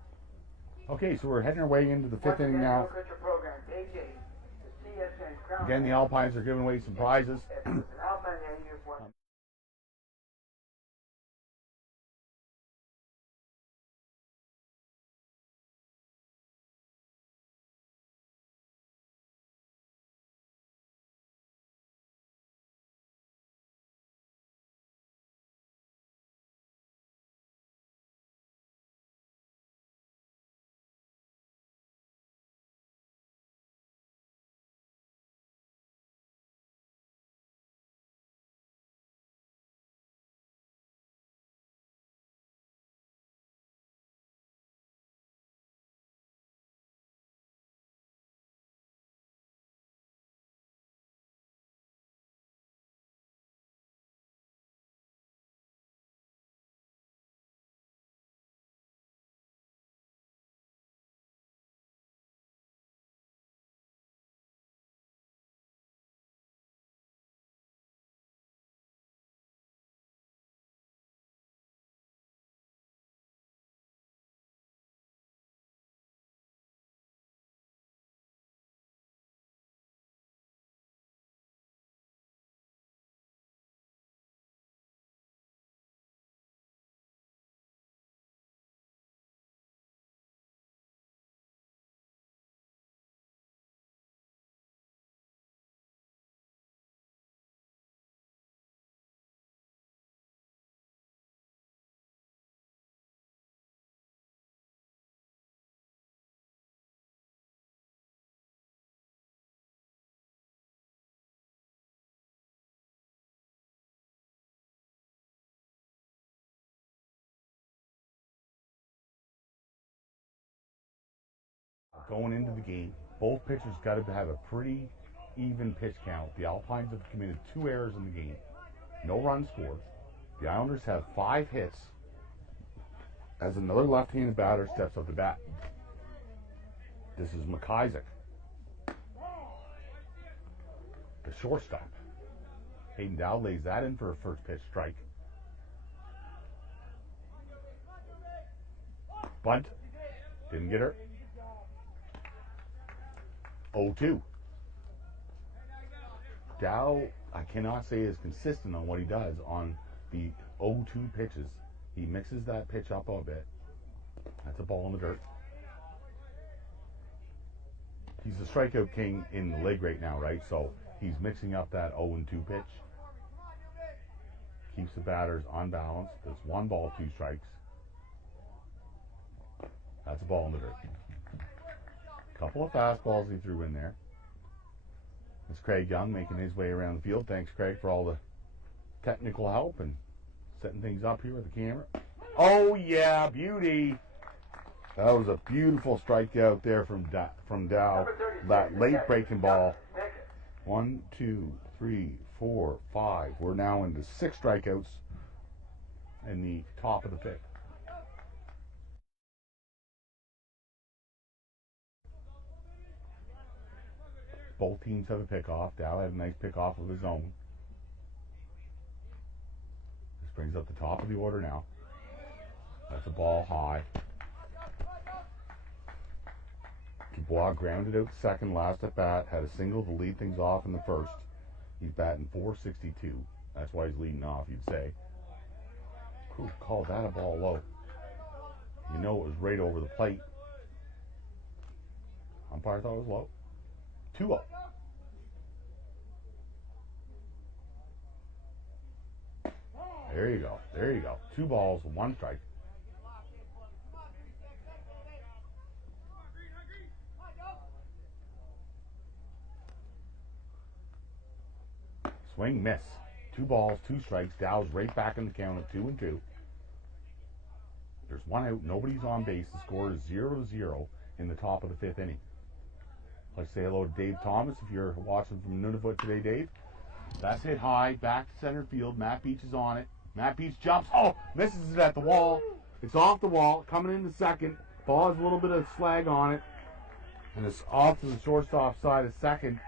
Okay, so we're heading our way into the 5th inning now. Again, the Alpines are giving away some prizes. Going into the game, both pitchers got to have a pretty even pitch count. The Alpines have committed 2 errors in the game. No runs scored. The Islanders have 5 hits as another left-handed batter steps up to bat. This is McIsaac, the shortstop. Hayden Dow lays that in for a first pitch strike. Bunt. Didn't get her. 0-2. Dow, I cannot say is consistent on what he does on the 0-2 pitches. He mixes that pitch up a bit. That's a ball in the dirt. He's the strikeout king in the league right now, right? So he's mixing up that 0-2 pitch. Keeps the batters unbalanced. That's 1 ball, 2 strikes. That's a ball in the dirt. Couple of fastballs he threw in there. It's Craig Young making his way around the field. Thanks, Craig, for all the technical help and setting things up here with the camera. Oh, yeah, beauty. That was a beautiful strikeout there from Dow. That late breaking ball. 1, 2, 3, 4, 5. We're now into 6 strikeouts in the top of the 5th. Both teams have a pickoff. Dow had a nice pickoff of his own. This brings up the top of the order now. That's a ball high. Dubois grounded out second last at bat. Had a single to lead things off in the first. He's batting .462. That's why he's leading off, you'd say. Who called that a ball low? You know it was right over the plate. Umpire thought it was low. 2-0. There you go. There you go. 2 balls, 1 strike. Swing, miss. 2 balls, 2 strikes. Dow's right back in the count at 2-2. There's 1 out. Nobody's on base. The score is 0-0 in the top of the 5th inning. Let's say hello to Dave Thomas if you're watching from Nunavut today, Dave. That's hit high, back to center field. Matt Beach is on it. Matt Beach jumps. Oh, misses it at the wall. It's off the wall. Coming into second. Ball has a little bit of slag on it. And it's off to the shortstop side of second.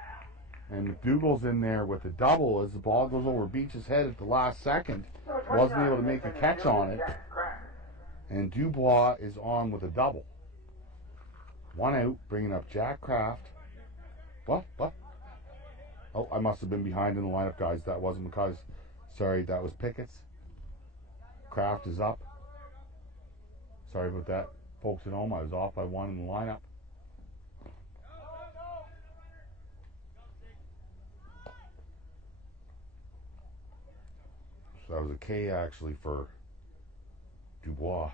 And McDougall's in there with a double as the ball goes over Beach's head at the last second. Wasn't able to make a catch on it. And Dubois is on with a double. 1 out, bringing up Jack Kraft. What? Oh, I must have been behind in the lineup, guys. That wasn't because... Sorry, that was Pickett's. Kraft is up. Sorry about that. Folks at home, I was off by 1 in the lineup. So that was a K, actually, for Dubois.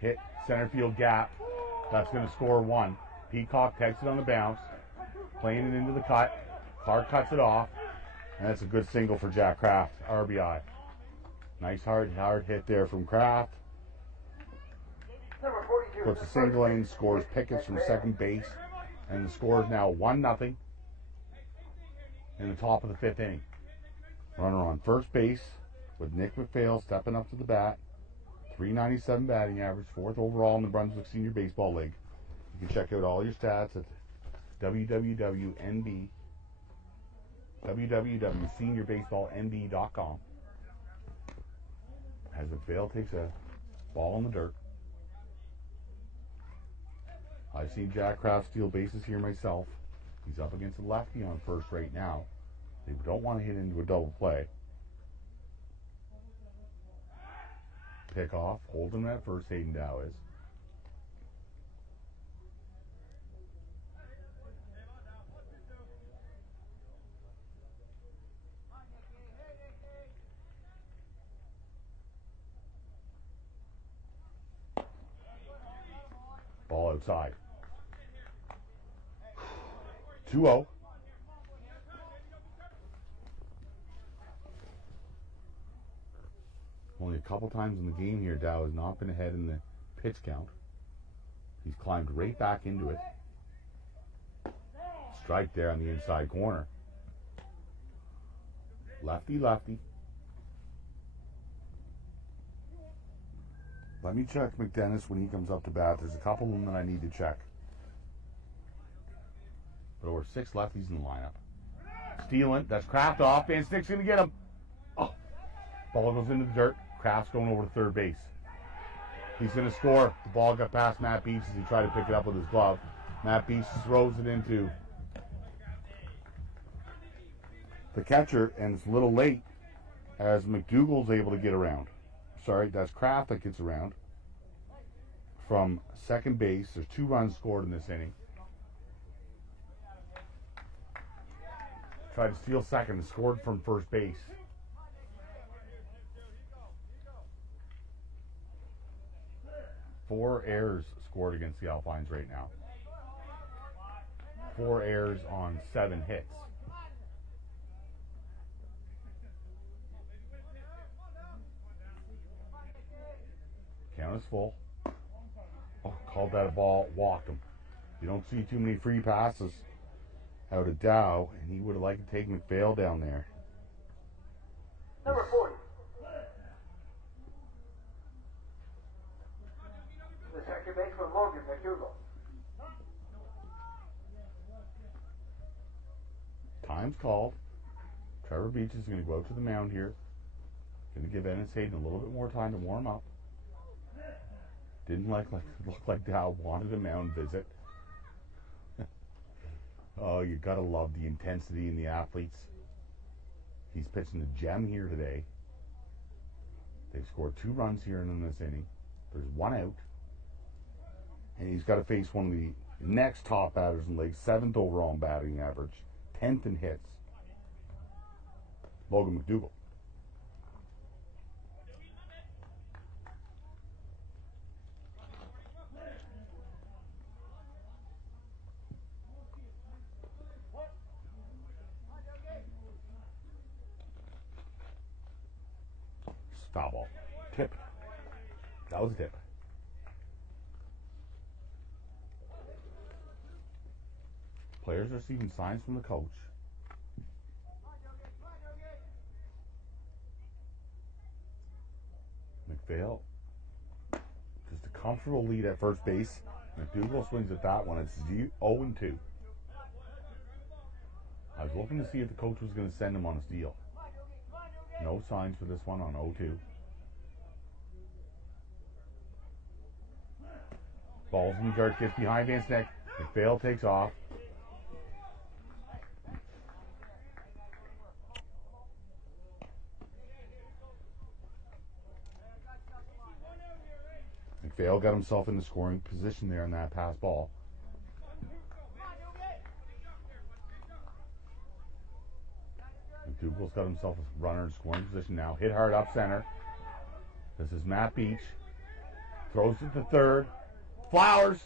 Hit center field gap. That's going to score 1. Peacock takes it on the bounce, playing it into the cut. Clark cuts it off, and that's a good single for Jack Kraft. RBI. Nice hard hit there from Kraft. Puts a single in, scores Pickett's from second base, and the score is now 1-0 in the top of the 5th inning. Runner on first base with Nick McPhail stepping up to the bat. .397 batting average, 4th overall in the Brunswick Senior Baseball League. You can check out all your stats at www.seniorbaseballnb.com. As McPhail takes a ball in the dirt. I've seen Jack Kraft steal bases here myself. He's up against a lefty on first right now. They don't want to hit into a double play. Pick off, holding him at first, Hayden Dow is. Ball outside. 2-0. Only a couple times in the game here, Dow has not been ahead in the pitch count. He's climbed right back into it. Strike there on the inside corner. Lefty. Let me check McDennis when he comes up to bat. There's a couple of them that I need to check. But over 6 lefties in the lineup. Stealing. That's Kraft off. And Stick's going to get him. Oh. Ball goes into the dirt. Kraft's going over to third base. He's going to score. The ball got past Matt Beach as he tried to pick it up with his glove. Matt Beach throws it into the catcher, and it's a little late as McDougall's able to get around. Sorry, that's Kraft that gets around from second base. There's 2 runs scored in this inning. Tried to steal second and scored from first base. Four errors scored against the Alpines right now. 4 errors on 7 hits. Count is full. Oh, called that a ball, walked him. You don't see too many free passes out of Dow, and he would have liked to take McPhail down there. Number 40. The second baseman, Logan McDougall. Time's called. Trevor Beach is going to go out to the mound here. Going to give Ennis Hayden a little bit more time to warm up. Didn't look like Dow wanted a mound visit. Oh, you gotta love the intensity in the athletes. He's pitching a gem here today. They've scored 2 runs here in this inning. There's 1 out. And he's got to face one of the next top batters in the league, 7th overall in batting average, 10th in hits, Logan McDougall. Foul ball. Tip. That was a tip. Players are receiving signs from the coach. McPhail. Just a comfortable lead at first base. McDougall swings at that one. It's 0-2. I was looking to see if the coach was going to send him on a steal. No signs for this one on 0-2. Ball's in the dirt, gets behind Van's neck. McPhail takes off. McPhail got himself in the scoring position there in that pass ball. McDougall's got himself a runner in scoring position now. Hit hard up center. This is Matt Beach. Throws it to third. Flowers.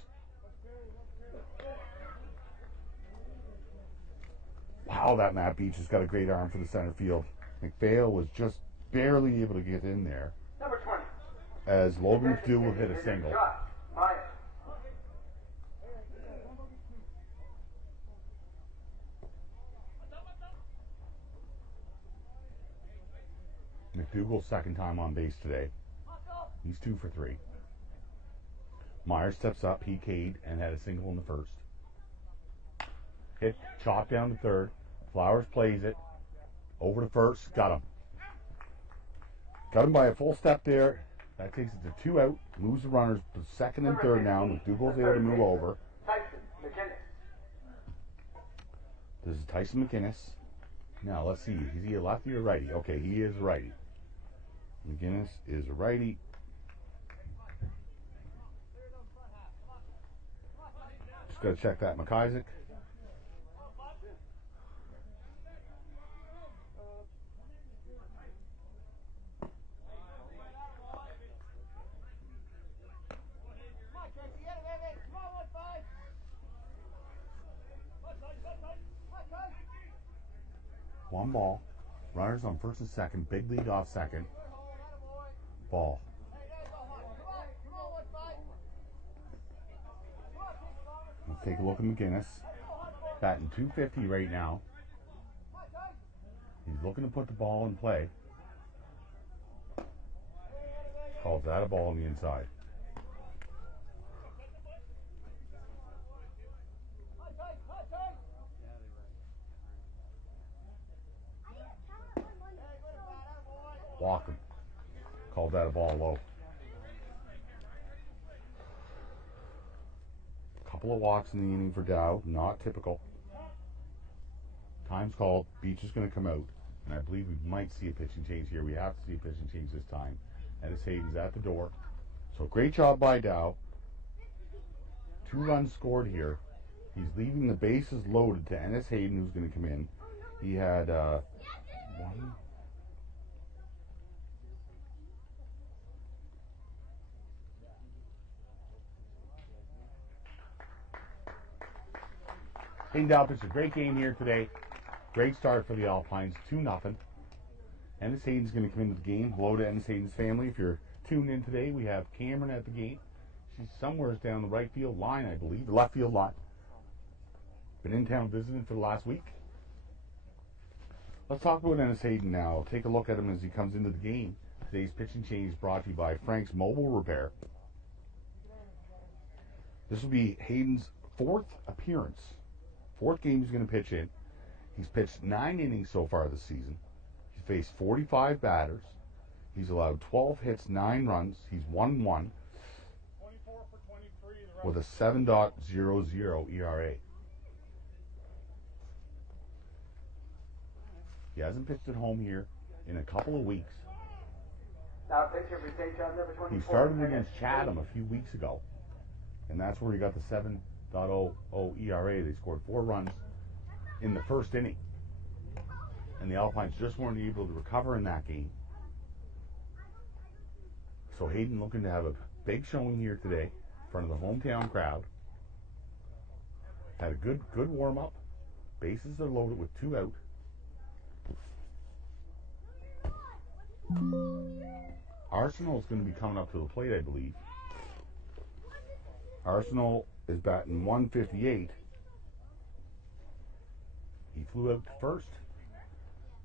Wow, that Matt Beach has got a great arm for the center field. McPhail was just barely able to get in there. Number 20. As Logan McDougall hit a single. Shot. Myers. McDougall's second time on base today. He's 2 for 3. Myers steps up, he K'd, and had a single in the first. Hit, chop down to third. Flowers plays it. Over to first, got him. Got him by a full step there. That takes it to 2 out. Moves the runners to second and third now. McDougall's able to move over. Tyson McInnes. This is Tyson McInnes. Now, let's see. Is he a lefty or righty? Okay, he is a righty. McInnes is a righty. Just got to check that. McIsaac. One ball. Runners on first and second. Big lead off second. Ball. We'll take a look at McInnes. Batting .250 right now. He's looking to put the ball in play. Calls that a ball on the inside. Walker called that a ball low. Couple of walks in the inning for Dow, not typical. Time's called. Beach is going to come out, and I believe we might see a pitching change here. We have to see a pitching change this time. Ennis Hayden's at the door. So great job by Dow. 2 runs scored here. He's leaving the bases loaded to Ennis Hayden, who's going to come in. He had one. Hayden Dow pitched a great game here today. Great start for the Alpines, 2-0. Ennis Hayden's going to come into the game. Hello to Ennis Hayden's family. If you're tuned in today, we have Cameron at the gate. She's somewhere down the right field line, I believe, the left field line. Been in town visiting for the last week. Let's talk about Ennis Hayden now. Take a look at him as he comes into the game. Today's pitching change is brought to you by Frank's Mobile Repair. This will be Hayden's 4th appearance. 4th game he's going to pitch in. He's pitched 9 innings so far this season. He's faced 45 batters. He's allowed 12 hits, 9 runs. He's 1-1 24 for 23. with a 7.00 ERA. He hasn't pitched at home here in a couple of weeks. Now pitcher for Saint John, number 24. He started against Chatham a few weeks ago, and that's where he got the 7.00 ERA. They scored 4 runs in the first inning, and the Alpines just weren't able to recover in that game. So Hayden looking to have a big showing here today in front of the hometown crowd. Had a good warm-up. Bases are loaded with 2 out. Arsenal is going to be coming up to the plate, I believe. Arsenal is batting 158. He flew out to first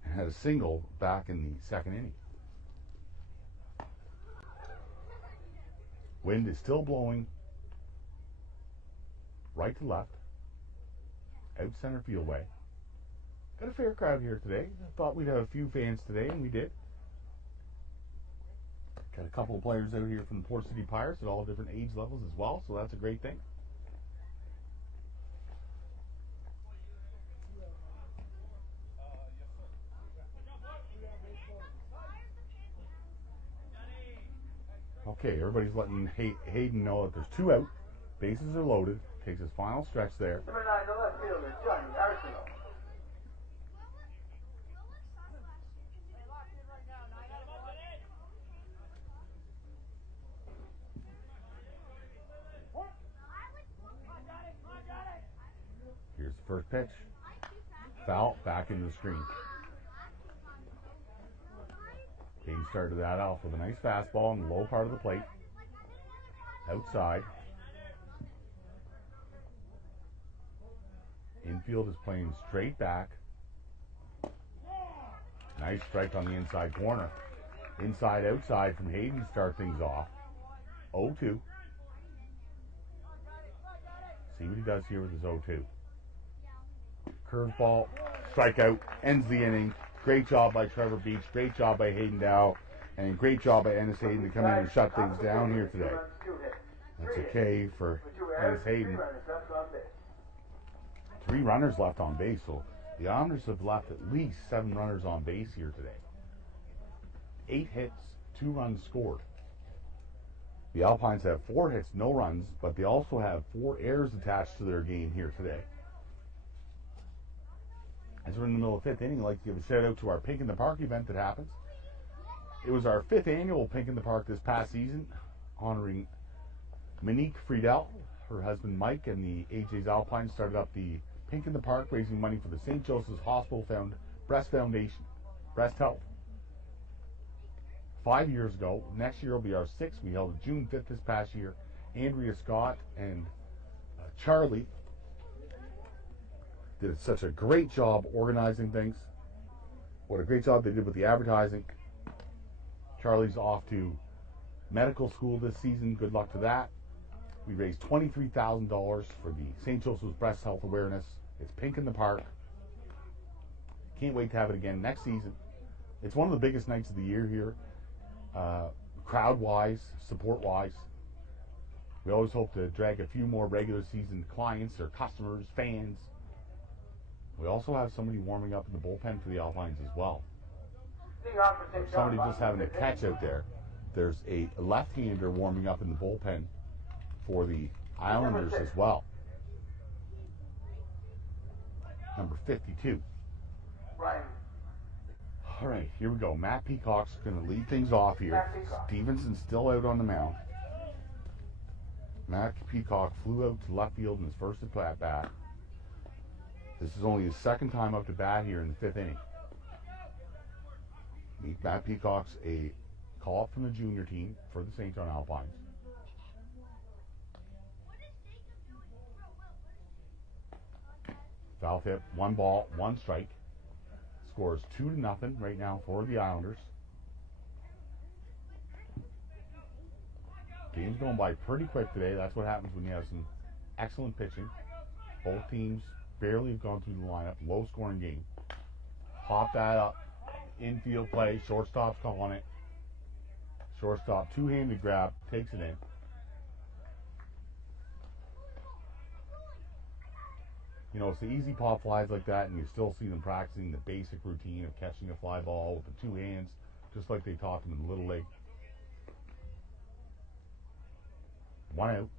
and had a single back in the second inning. Wind is still blowing right to left, out center field way. Got a fair crowd here today. I thought we'd have a few fans today, and we did. Got a couple of players out here from the Port City Pirates at all different age levels as well, so that's a great thing. Okay, everybody's letting Hayden know that there's 2 out. Bases are loaded. Takes his final stretch there. Number 9, the left fielder, Johnny Arsenal. Here's the first pitch. Foul, back into the screen. Hayden started that off with a nice fastball in the low part of the plate. Outside. Infield is playing straight back. Nice strike on the inside corner. Inside, outside from Hayden to start things off. 0-2. See what he does here with his 0-2. Curveball, strikeout, ends the inning. Great job by Trevor Beach, great job by Hayden Dow, and great job by Ennis Hayden to come in and shut things down here today. That's a K for Ennis Hayden. 3 runners left on base, so the Islanders have left at least 7 runners on base here today. 8 hits, 2 runs scored. The Alpines have 4 hits, no runs, but they also have 4 errors attached to their game here today. As we're in the middle of the 5th inning, I'd like to give a shout out to our Pink in the Park event that happens. It was our 5th annual Pink in the Park this past season, honoring Monique Friedel. Her husband Mike and the AJ's Alpines started up the Pink in the Park, raising money for the St. Joseph's Hospital Breast Foundation, Breast Health. 5 years ago, next year will be our 6th. We held it June 5th this past year. Andrea Scott and Charlie did such a great job organizing things. What a great job they did with the advertising. Charlie's off to medical school this season. Good luck to that. We raised $23,000 for the St. Joseph's Breast Health Awareness. It's Pink in the Park. Can't wait to have it again next season. It's one of the biggest nights of the year here, crowd-wise, support-wise. We always hope to drag a few more regular season clients or customers, fans. We also have somebody warming up in the bullpen for the Alpines as well. Somebody just having a catch out there. There's a left-hander warming up in the bullpen for the Islanders as well. Number 52. All right, here we go. Matt Peacock's going to lead things off here. Stevenson's still out on the mound. Matt Peacock flew out to left field in his first at bat. This is only his 2nd time up to bat here in the 5th inning. Matt Peacock's a call-up from the junior team for the Saint John Alpines. Foul tip, 1 ball, 1 strike. Scores 2-0 right now for the Islanders. Game's going by pretty quick today. That's what happens when you have some excellent pitching. Both teams barely have gone through the lineup. Low-scoring game. Pop that up. Infield play. Shortstop's calling it. Shortstop, 2-handed grab. Takes it in. You know, it's the easy pop flies like that, and you still see them practicing the basic routine of catching a fly ball with the 2 hands, just like they taught them in the Little League. 1 out.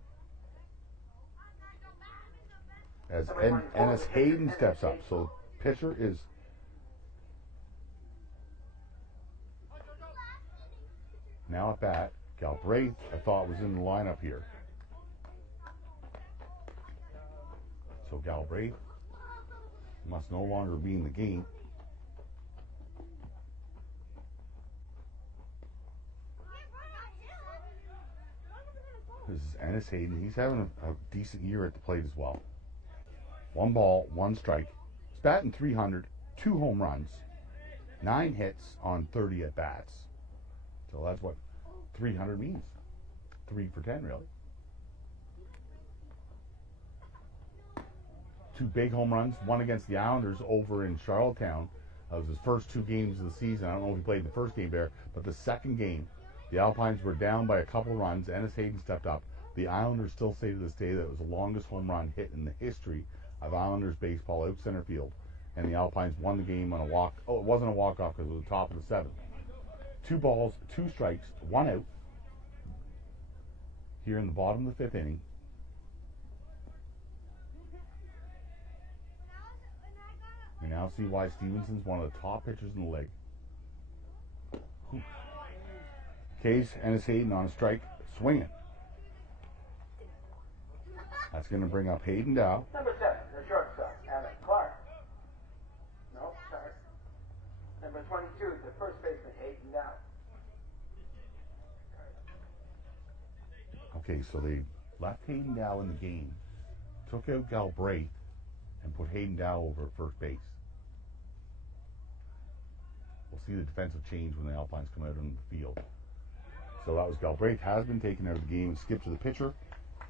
As Ennis Hayden steps up. So pitcher is now at bat. Galbraith, I thought, was in the lineup here. So Galbraith must no longer be in the game. This is Ennis Hayden. He's having a decent year at the plate as well. 1 ball, 1 strike. He's batting .300, 2 home runs, 9 hits on 30 at bats. So that's what .300 means. 3 for 10, really. 2 big home runs, one against the Islanders over in Charlottetown. That was his first 2 games of the season. I don't know if he played the first game there, but the second game, the Alpines were down by a couple runs. Ennis Hayden stepped up. The Islanders still say to this day that it was the longest home run hit in the history of Islanders baseball out center field. And the Alpines won the game on a walk. Oh, it wasn't a walk-off because it was the top of the 7th. 2 balls, 2 strikes, 1 out. Here in the bottom of the 5th inning. We now see why Stevenson's one of the top pitchers in the league. Case, Ennis Hayden on a strike, swinging. That's going to bring up Hayden Dow. Number 7, the shortstop, Alan Clark. No, sorry. Number 22, the first baseman, Hayden Dow. Okay, so they left Hayden Dow in the game, took out Galbraith, and put Hayden Dow over at first base. We'll see the defensive change when the Alpines come out on the field. So that was Galbraith has been taken out of the game and skipped to the pitcher.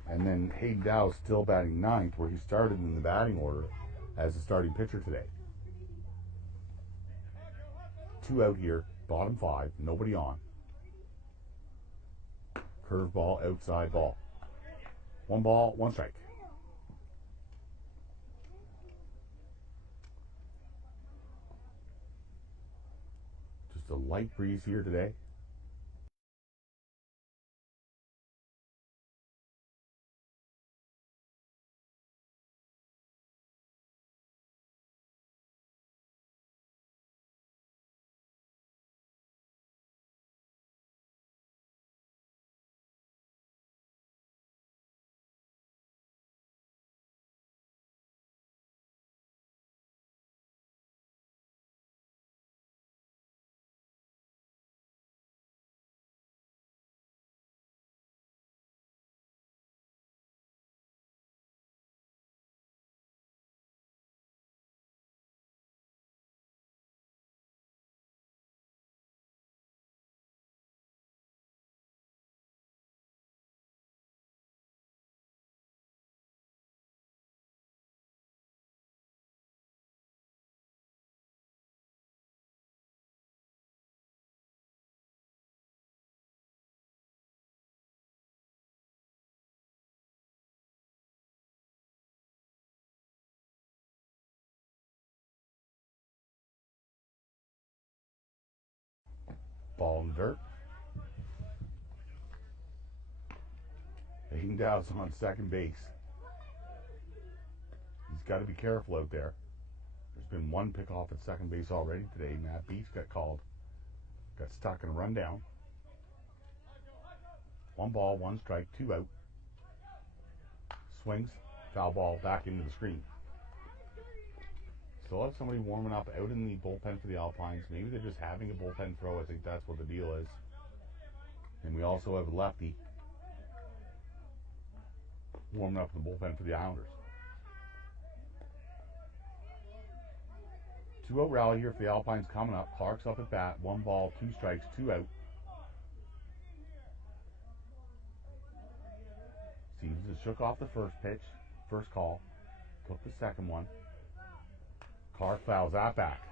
And then Hayden Dow still batting 9th, where he started in the batting order as the starting pitcher today. 2 out here, bottom 5, nobody on. Curveball, outside ball. 1 ball, 1 strike. Just a light breeze here today. Ball in the dirt. Hayden Dow's on second base. He's got to be careful out there. There's been 1 pickoff at second base already today. Matt Beach got called. Got stuck in a rundown. 1 ball, 1 strike, 2 out. Swings, foul ball back into the screen. Still have somebody warming up out in the bullpen for the Alpines. Maybe they're just having a bullpen throw. I think that's what the deal is. And we also have a lefty warming up in the bullpen for the Islanders. 2-out rally here for the Alpines coming up. Clark's up at bat. 1 ball, 2 strikes, 2 out. Stevenson shook off the first pitch, first call. Took the second one. Clark fouls that back.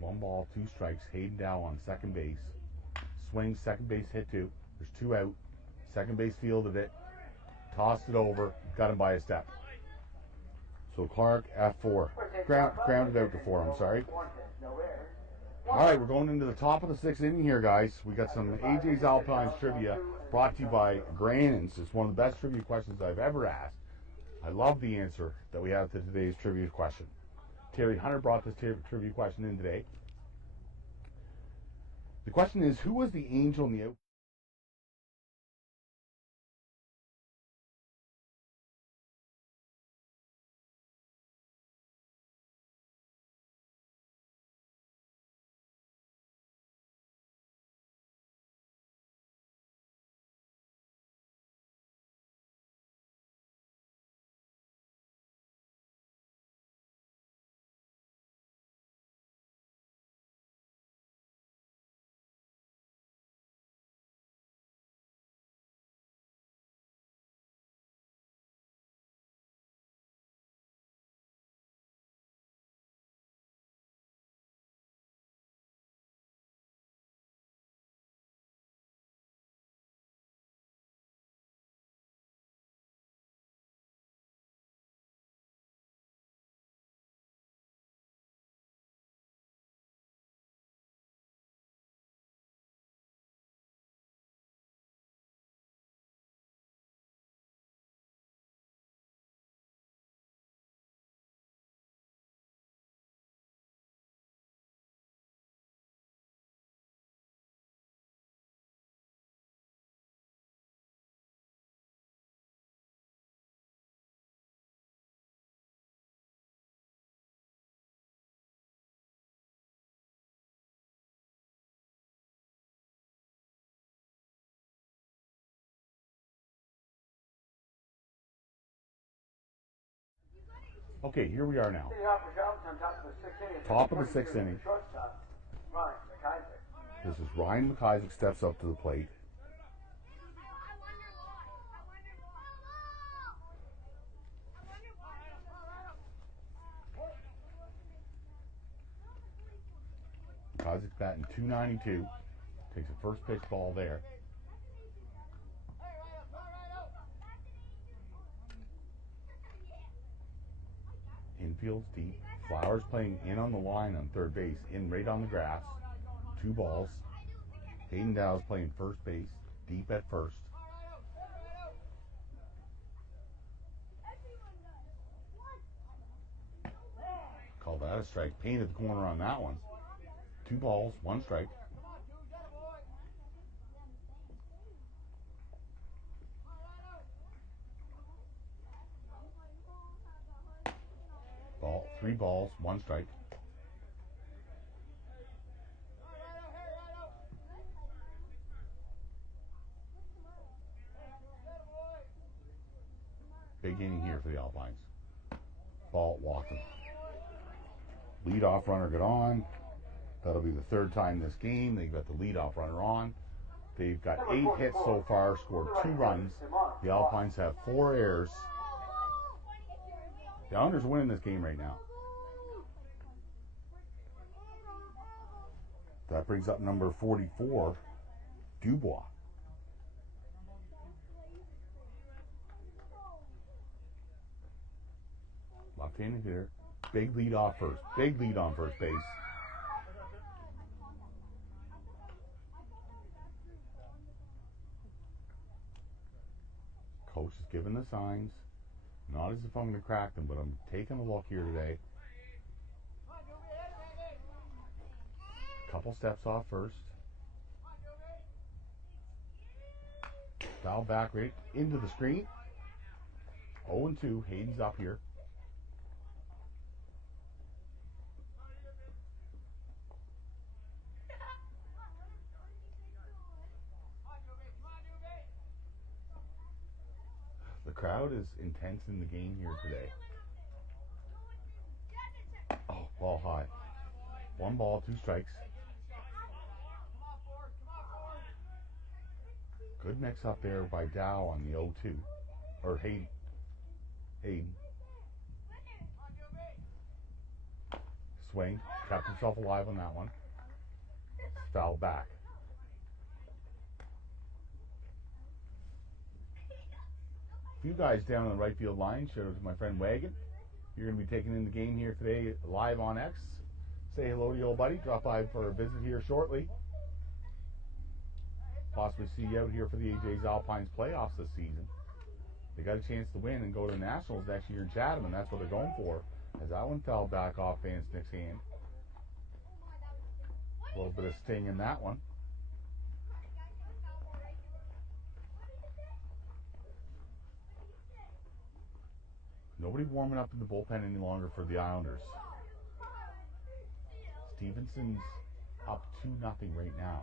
One ball, 2 strikes. Hayden Dow on second base. Swings, second base hit 2. There's 2 out. Second base fielded it. Tossed it over. Got him by a step. So Clark at 4. Grounded out to 4, I'm sorry. All right, we're going into the top of the 6th inning here, guys. We got some AJ's Alpines trivia brought to you by Grannon's. It's one of the best trivia questions I've ever asked. I love the answer that we have to today's trivia question. Terry Hunter brought this trivia question in today. The question is, who was the angel in the out? Okay, here we are now. Leading off for Charlottetown, top of the sixth inning. Top of the sixth inning. Shortstop, Ryan McIsaac. This is Ryan McIsaac steps up to the plate. McIsaac's batting .292. Takes a first pitch ball there. Infield's deep. Flowers playing in on the line on third base, in right on the grass. 2 balls. Hayden Dow's playing first base, deep at first. Call that a strike. Painted the corner on that one. 2 balls, 1 strike. Ball, 3 balls, 1 strike. Big inning here for the Alpines. Ball, walked him. Leadoff runner got on. That'll be the 3rd time this game they've got the leadoff runner on. They've got 8 hits so far, scored 2 runs. The Alpines have 4 errors. The Islanders are winning this game right now. That brings up number 44, Dubois. Left-handed hitter. Big lead off first. Big lead on first base. Coach is giving the signs. Not as if I'm going to crack them, but I'm taking a look here today. Couple steps off first. Foul back right into the screen. 0-2. Hayden's up here. The crowd is intense in the game here today. Oh, ball high. 1 ball, 2 strikes. Good mix up there by Dow on the 0-2. Or Hayden. Swing. Kept himself alive on that one. Foul back. A few guys down on the right field line. Shout out to my friend Wagon. You're going to be taking in the game here today live on X. Say hello to your old buddy. Drop by for a visit here shortly. Possibly see you out here for the AJ's Alpines playoffs this season. They got a chance to win and go to the Nationals next year in Chatham, and that's what they're going for. As that one fell back off Van Snick's hand. A little bit of sting in that one. Nobody warming up in the bullpen any longer for the Islanders. Stevenson's up 2-0 right now.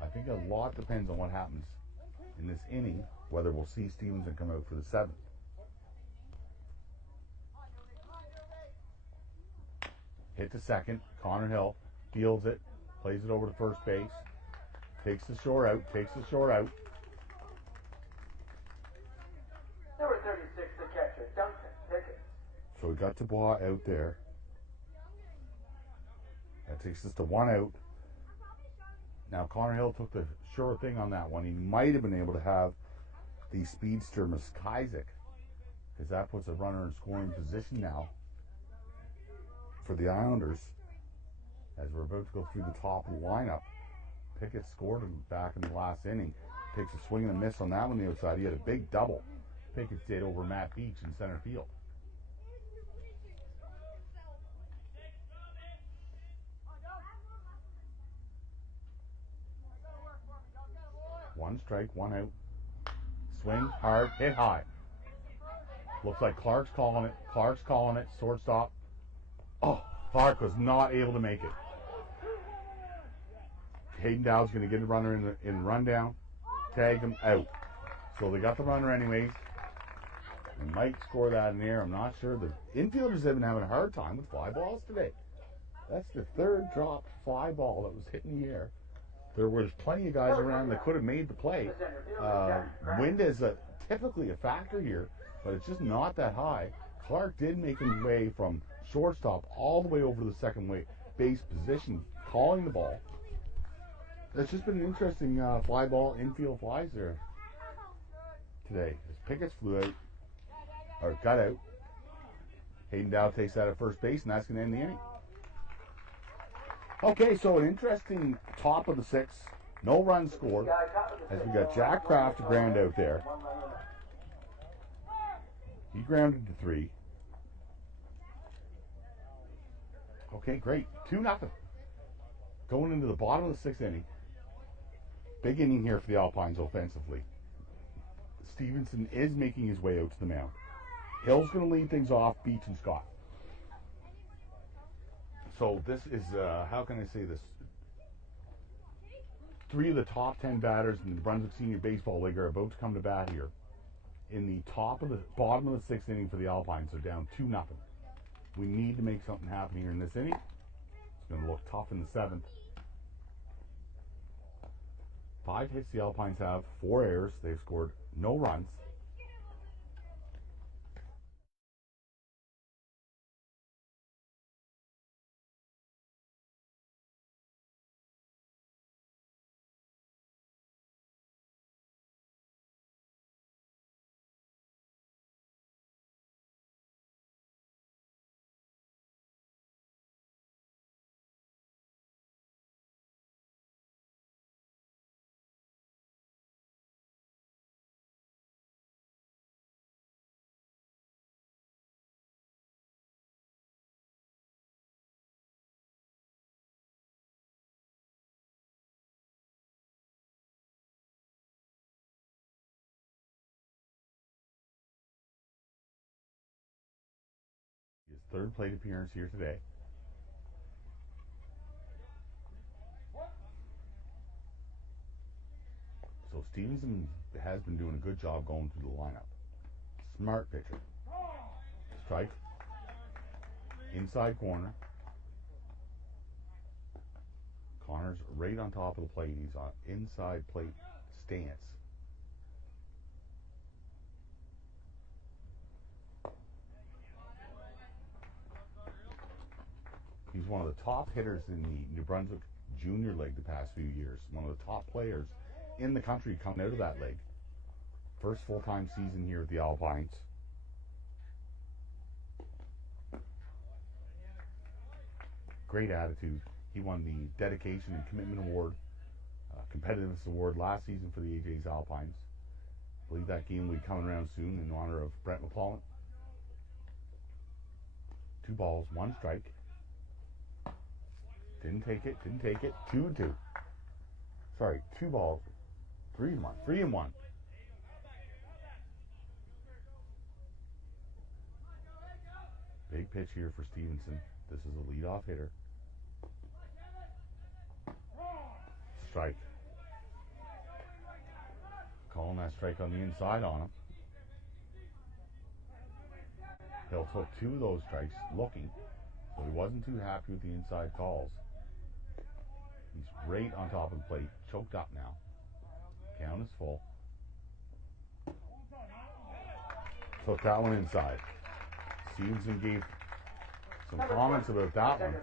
I think a lot depends on what happens in this inning, whether we'll see Stevenson come out for the 7th. Hit to second. Connor Hill fields it, plays it over to first base, takes the short out. Number 36, the catcher, Duncan Pickett. So we got Dubois out there. That takes us to 1 out. Now Connor Hill took the sure thing on that one. He might have been able to have the speedster Muskizek, because that puts a runner in scoring position now for the Islanders. As we're about to go through the top of the lineup, Pickett scored him back in the last inning. Takes a swing and a miss on that one on the outside. He had a big double. Pickett did over Matt Beach in center field. One strike, 1 out. Swing, hard, hit high. Looks like Clark's calling it. Shortstop. Oh, Clark was not able to make it. Hayden Dowd's going to get the runner in rundown. Tag him out. So they got the runner anyways. They might score that in the air. I'm not sure. The infielders have been having a hard time with fly balls today. That's the 3rd dropped fly ball that was hitting the air. There was plenty of guys around that could have made the play. Wind is typically a factor here, but it's just not that high. Clark did make his way from shortstop all the way over to the second base position, calling the ball. It's just been an interesting fly ball, infield flies there today. As Pickett's got out. Hayden Dowd takes that at first base, and that's going to end the inning. Okay, so an interesting top of the 6th. No runs scored. As we got Jack Kraft to ground out there. He grounded to 3. Okay, great. 2-0. Going into the bottom of the 6th inning. Big inning here for the Alpines offensively. Stevenson is making his way out to the mound. Hill's going to lead things off, Beach and Scott. So this is, how can I say this? 3 of the top 10 batters in the Brunswick Senior Baseball League are about to come to bat here. In the bottom of the 6th inning for the Alpines, they're down 2-0. We need to make something happen here in this inning. It's going to look tough in the 7th. 5 hits the Alpines have, 4 errors. They've scored no runs. His 3rd plate appearance here today. So Stevenson has been doing a good job going through the lineup. Smart pitcher. Strike. Inside corner. Connor's right on top of the plate. He's on inside plate stance. He's one of the top hitters in the New Brunswick Junior League the past few years. One of the top players in the country coming out of that league. First full-time season here at the Alpines. Great attitude. He won the Dedication and Commitment Award, Competitiveness Award last season for the AJ's Alpines. believe that game will be coming around soon in honor of Brent McClellan. 2 balls, 1 strike. Didn't take it. 2-2. Sorry, 2 balls, 3-1. 3-1. Big pitch here for Stevenson. This is a leadoff hitter. Strike. Calling that strike on the inside on him. Hill took 2 of those strikes looking, so he wasn't too happy with the inside calls. He's right on top of the plate, choked up now. Count is full. Took that one inside. Stevenson gave some comments about that one.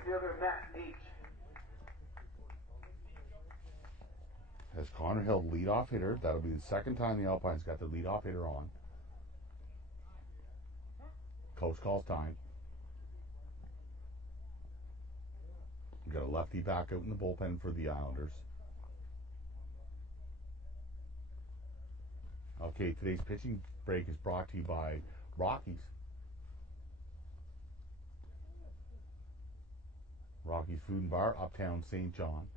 As Connor Hill, leadoff hitter, that'll be the second time the Alpines got their leadoff hitter on. Coach calls time. We got a lefty back out in the bullpen for the Islanders. Okay, today's pitching break is brought to you by Rockies. Rockies Food and Bar, Uptown, Saint John.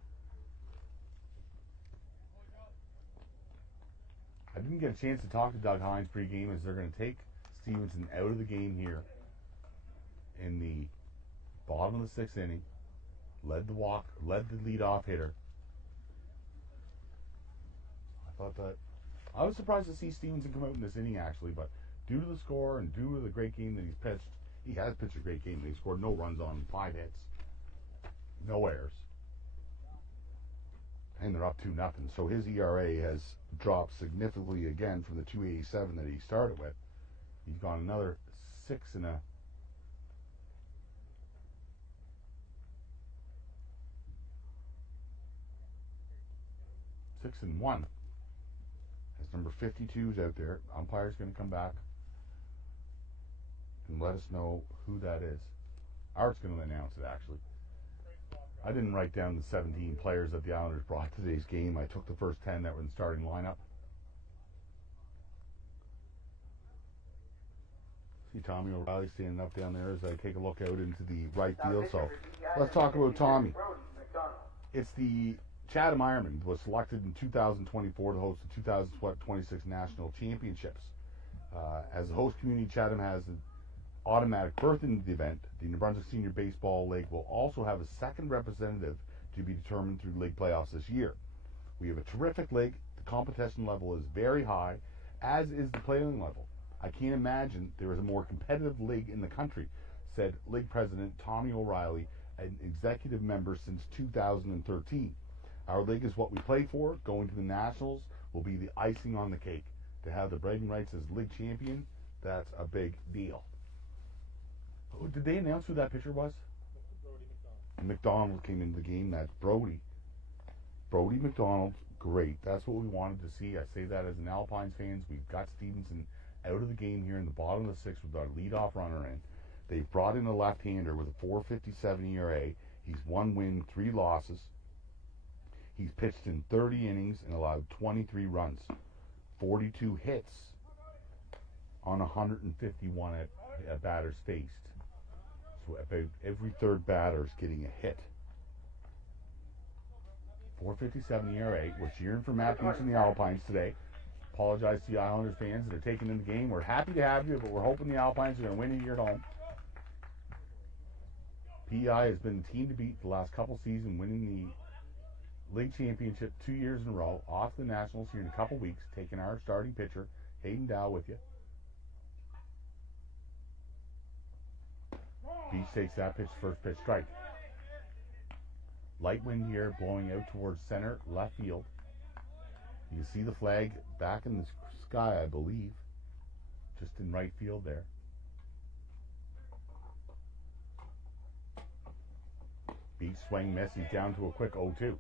I didn't get a chance to talk to Doug Hines pregame as they're going to take Stevenson out of the game here in the bottom of the 6th inning. Led the leadoff hitter. I was surprised to see Stevenson come out in this inning actually, but due to the score and due to the great game that he's pitched, he has pitched a great game. He scored no runs on 5 hits, no errors, and they're up 2-0. So his ERA has dropped significantly again from the 2.87 that he started with. He's gone another 6-1. As number 52 is out there, umpire's going to come back and let us know who that is. Art's going to announce it actually. I didn't write down the 17 players that the Islanders brought to today's game. I took the first 10 that were in the starting lineup. See Tommy O'Reilly standing up down there as I take a look out into the right field. So let's talk about Tommy. It's the Chatham Ironman was selected in 2024 to host the 2026 National Championships. As a host community, Chatham has an automatic berth into the event. The New Brunswick Senior Baseball League will also have a second representative to be determined through league playoffs this year. We have a terrific league. The competition level is very high, as is the playing level. I can't imagine there is a more competitive league in the country, said League President Tommy O'Reilly, an executive member since 2013. Our league is what we play for. Going to the Nationals will be the icing on the cake. To have the bragging rights as league champion, that's a big deal. Oh, did they announce who that pitcher was? Brody McDonald. McDonald came into the game. That's Brody. Brody McDonald, great. That's what we wanted to see. I say that as an Alpines fans. We've got Stevenson out of the game here in the bottom of the 6th with our leadoff runner in. They've brought in a left-hander with a 4.57 ERA. He's 1 win, 3 losses. He's pitched in 30 innings and allowed 23 runs, 42 hits on 151 at batters faced. So about every third batter is getting a hit. 4.57 ERA. We're cheering for Matt Beach and the Alpines today. Apologize to the Islanders fans that are taking in the game. We're happy to have you, but we're hoping the Alpines are going to win it here at home. PEI has been the team to beat the last couple seasons, winning the league championship 2 years in a row. Off the Nationals here in a couple weeks, taking our starting pitcher, Hayden with you. Beach takes that pitch, first pitch strike. Light wind here, blowing out towards center, left field. You can see the flag back in the sky, I believe, just in right field there. Beach swing miss, he's down to a quick 0-2.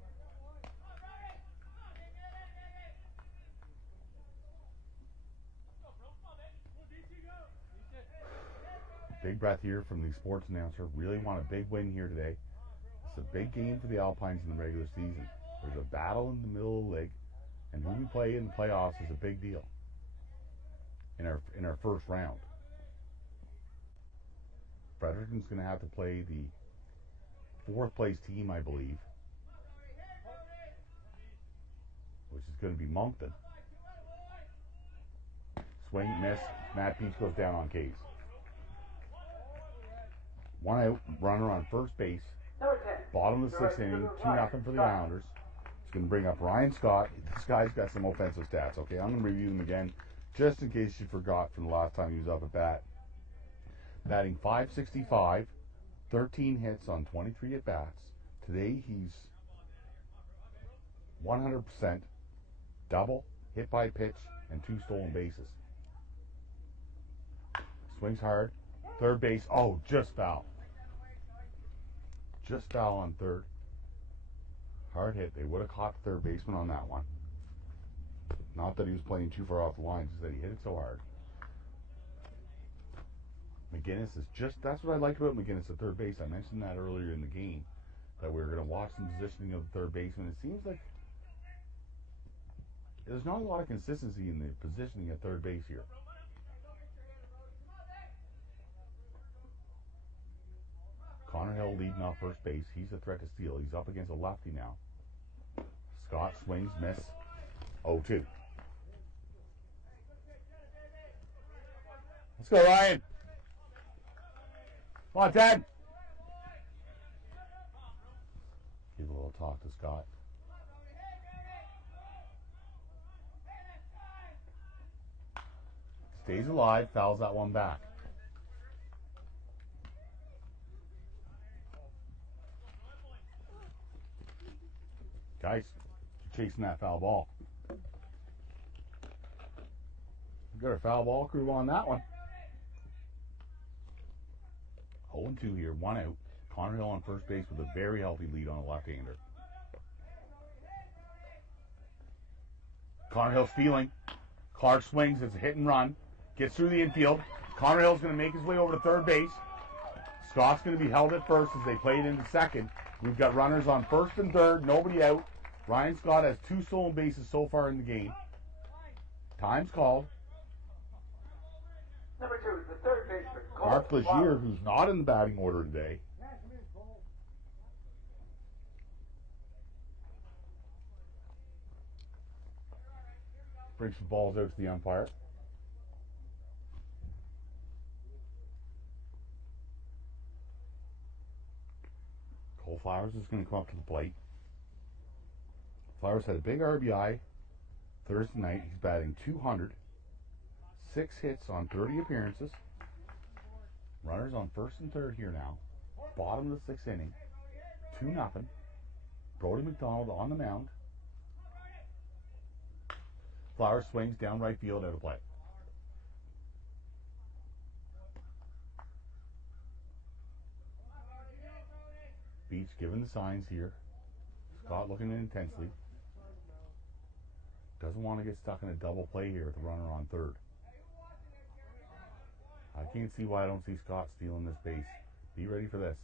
Big breath here from the sports announcer. Really want a big win here today. It's a big game for the Alpines in the regular season. There's a battle in the middle of the league, and who we play in the playoffs is a big deal. in our first round. Fredericton's going to have to play the fourth place team, I believe, which is going to be Moncton. Swing, miss. Matt Peach goes down on Case. One out, runner on first base. Bottom of the sixth inning, 2-0 for the Islanders. It's going to bring up Ryan Scott. This guy's got some offensive stats, okay? I'm going to review them again, just in case you forgot from the last time he was up at bat. Batting .565, 13 hits on 23 at-bats. Today he's 100%, double, hit by pitch, and 2 stolen bases. Swings hard. Third base. Oh, just foul. Just foul on third. Hard hit. They would have caught the third baseman on that one. Not that he was playing too far off the line, just that he hit it so hard. McGinnis is just, that's what I like about McGinnis at third base. I mentioned that earlier in the game, that we were going to watch the positioning of the third baseman. It seems like there's not a lot of consistency in the positioning at third base here. Connor Hill leading off first base. He's a threat to steal. He's up against a lefty now. Scott swings, miss. 0-2. Let's go, Ryan. Come on, Ted. Give a little talk to Scott. Stays alive, fouls that one back. Guys, chasing that foul ball. We got our foul ball crew on that one. 0-2 here, 1 out. Connor Hill on first base with a very healthy lead on a left-hander. Connor Hill stealing. Clark swings, it's a hit and run. Gets through the infield. Connor Hill's going to make his way over to third base. Scott's going to be held at first as they play it into second. We've got runners on first and third, nobody out. Ryan Scott has 2 stolen bases so far in the game. Time's called. Number 2, the third baseman. Mark Legier, who's not in the batting order today. Brings some balls out to the umpire. Cole Flowers is going to come up to the plate. Flowers had a big RBI Thursday night. He's batting .200. 6 hits on 30 appearances. Runners on first and third here now. Bottom of the 6th inning. 2-0. Brody McDonald on the mound. Flowers swings down right field, out of play. Beach giving the signs here. Scott looking in intensely. Doesn't want to get stuck in a double play here with the runner on third. I can't see why I don't see Scott stealing this base. Be ready for this.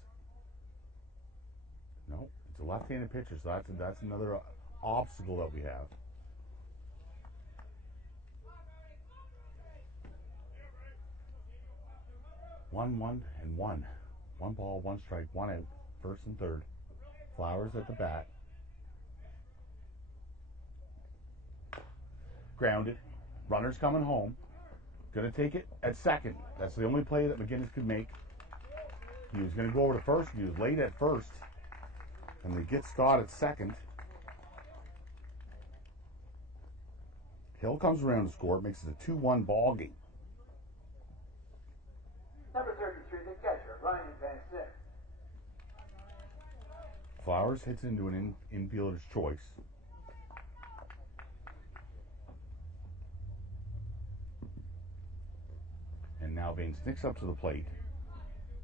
No, it's a left-handed pitcher, so that's another obstacle that we have. 1-1 and 1. 1 ball, 1 strike, 1 out. First and third. Flowers at the bat. Grounded. Runner's coming home. Going to take it at second. That's the only play that McGinnis could make. He was going to go over to first. He was late at first. And they get Scott at second. Hill comes around to score. It makes it a 2-1 ball game. Number 33, the catcher, Ryan Van Sick. Flowers hits into an infielder's choice. And now Van Snick's up to the plate.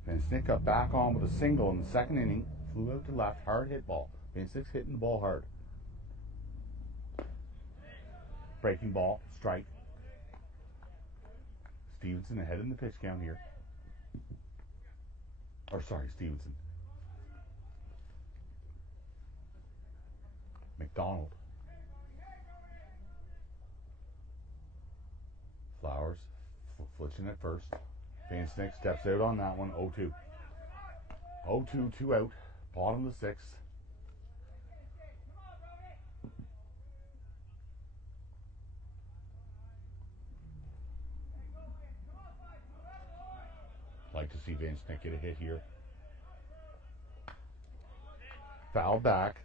Van Snick got back on with a single in the second inning. Flew out to left, hard hit ball. Van Snick's hitting the ball hard. Breaking ball, strike. Stevenson ahead in the pitch count here. Or sorry, Stevenson. McDonald. Flowers Flitching at first. Van Snick steps out on that one. 0-2. 0-2, 2 out. Bottom of the sixth. Like to see Van Snick get a hit here. Foul back.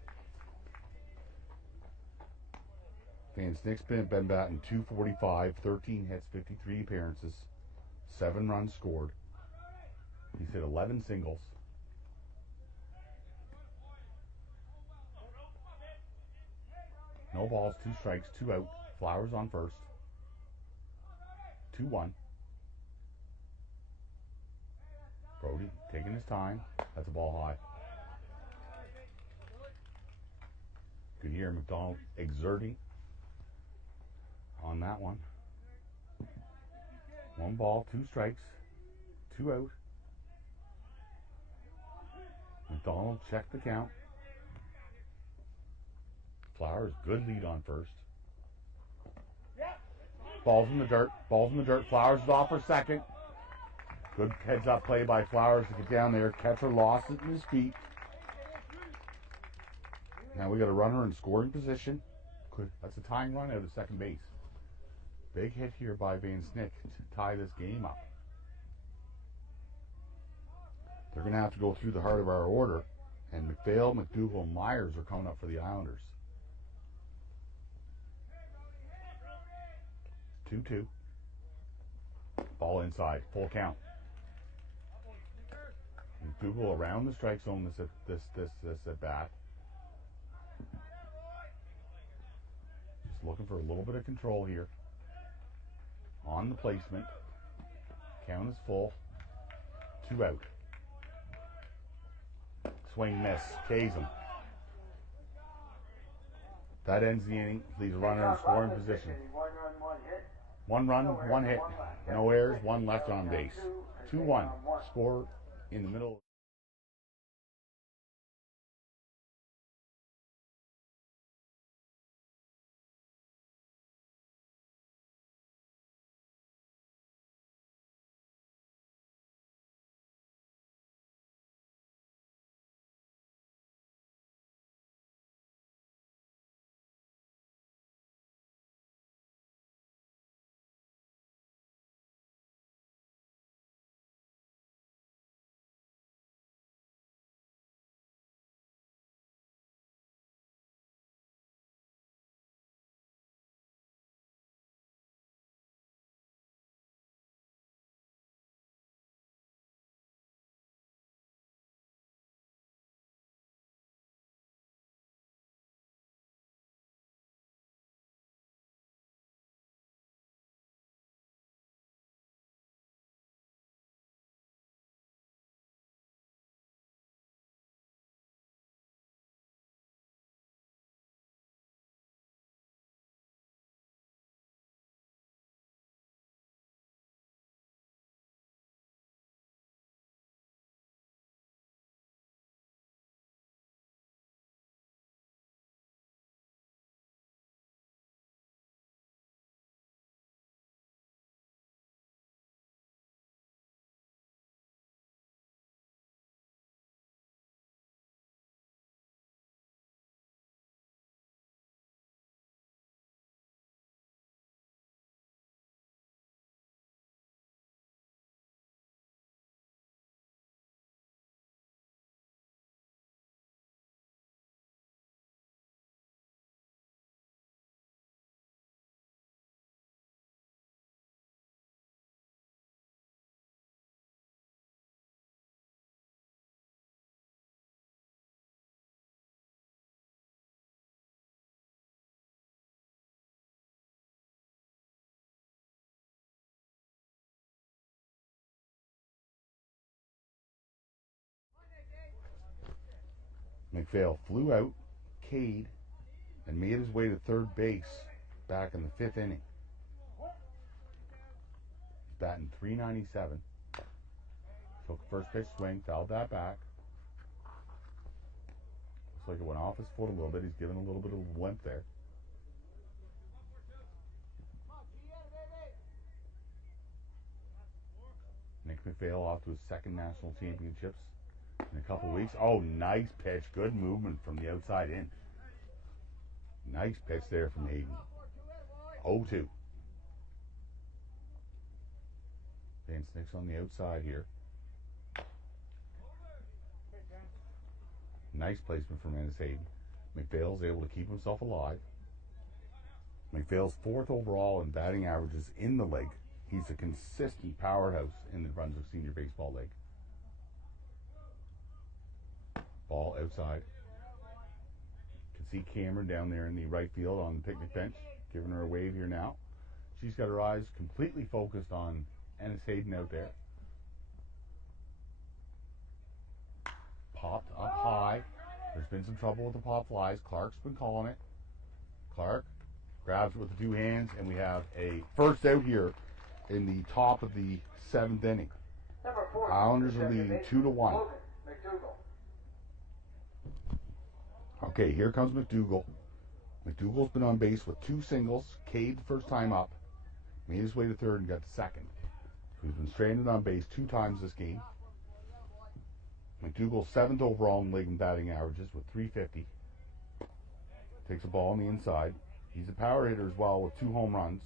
Van Snick's been batting .245, 13 hits, 53 appearances, 7 runs scored. He's hit 11 singles. No balls, 2 strikes, 2 out. Flowers on first. 2-1. Brody taking his time. That's a ball high. Good hear McDonald exerting on that one. 1 ball, 2 strikes, 2 out. McDonald checked the count. Flowers, good lead on first. Ball's in the dirt. Flowers is off for second. Good heads up play by Flowers to get down there. Catcher lost it in his feet. Now we got a runner in scoring position. That's a tying run out of second base. Big hit here by Van Snick to tie this game up. They're going to have to go through the heart of our order, and McPhail, McDougal, and Myers are coming up for the Islanders. 2-2. Ball inside, full count. McDougal around the strike zone this at bat. Just looking for a little bit of control here. On the placement. Count is full. 2 out. Swing miss. Kays him. That ends the inning. Leaves a runner in scoring position. 1 run, 1 hit. No errors, 1 left on base. 2-1. Score in the middle. McPhail flew out, Cade, and made his way to third base back in the 5th inning. He's batting .397. Took first pitch swing, fouled that back. Looks like it went off his foot a little bit. He's giving a little bit of limp there. Nick McPhail off to his second national championships in a couple weeks. Oh, nice pitch. Good movement from the outside in. Nice pitch there from Hayden. 0-2. Van Snick's on the outside here. Nice placement from Ennis Hayden. McPhail's able to keep himself alive. McPhail's 4th overall in batting averages in the league. He's a consistent powerhouse in the Brunswick Senior Baseball League. Ball outside. You can see Cameron down there in the right field on the picnic bench, giving her a wave here now. She's got her eyes completely focused on Ennis Hayden out there. Popped up high. There's been some trouble with the pop flies. Clark's been calling it. Clark grabs it with the 2 hands, and we have a first out here in the top of the 7th inning. Islanders are leading 2-1. Okay, here comes McDougall. McDougall's been on base with 2 singles. Cade the first time up. Made his way to third and got to second. He's been stranded on base 2 times this game. McDougall's 7th overall in league in batting averages with .350. Takes a ball on the inside. He's a power hitter as well with 2 home runs.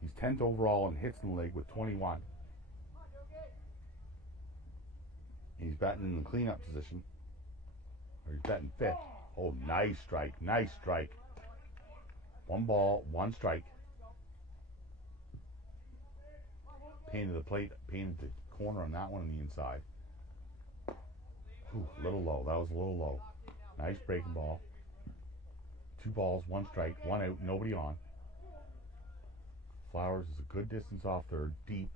He's 10th overall in hits in the league with 21. He's batting in the cleanup position. Or he's batting 5th. Oh, nice strike. Nice strike. 1 ball, 1 strike. Painted the plate, painted the corner on that one on the inside. Ooh, a little low. That was a little low. Nice breaking ball. 2 balls, 1 strike, 1 out, nobody on. Flowers is a good distance off third, deep.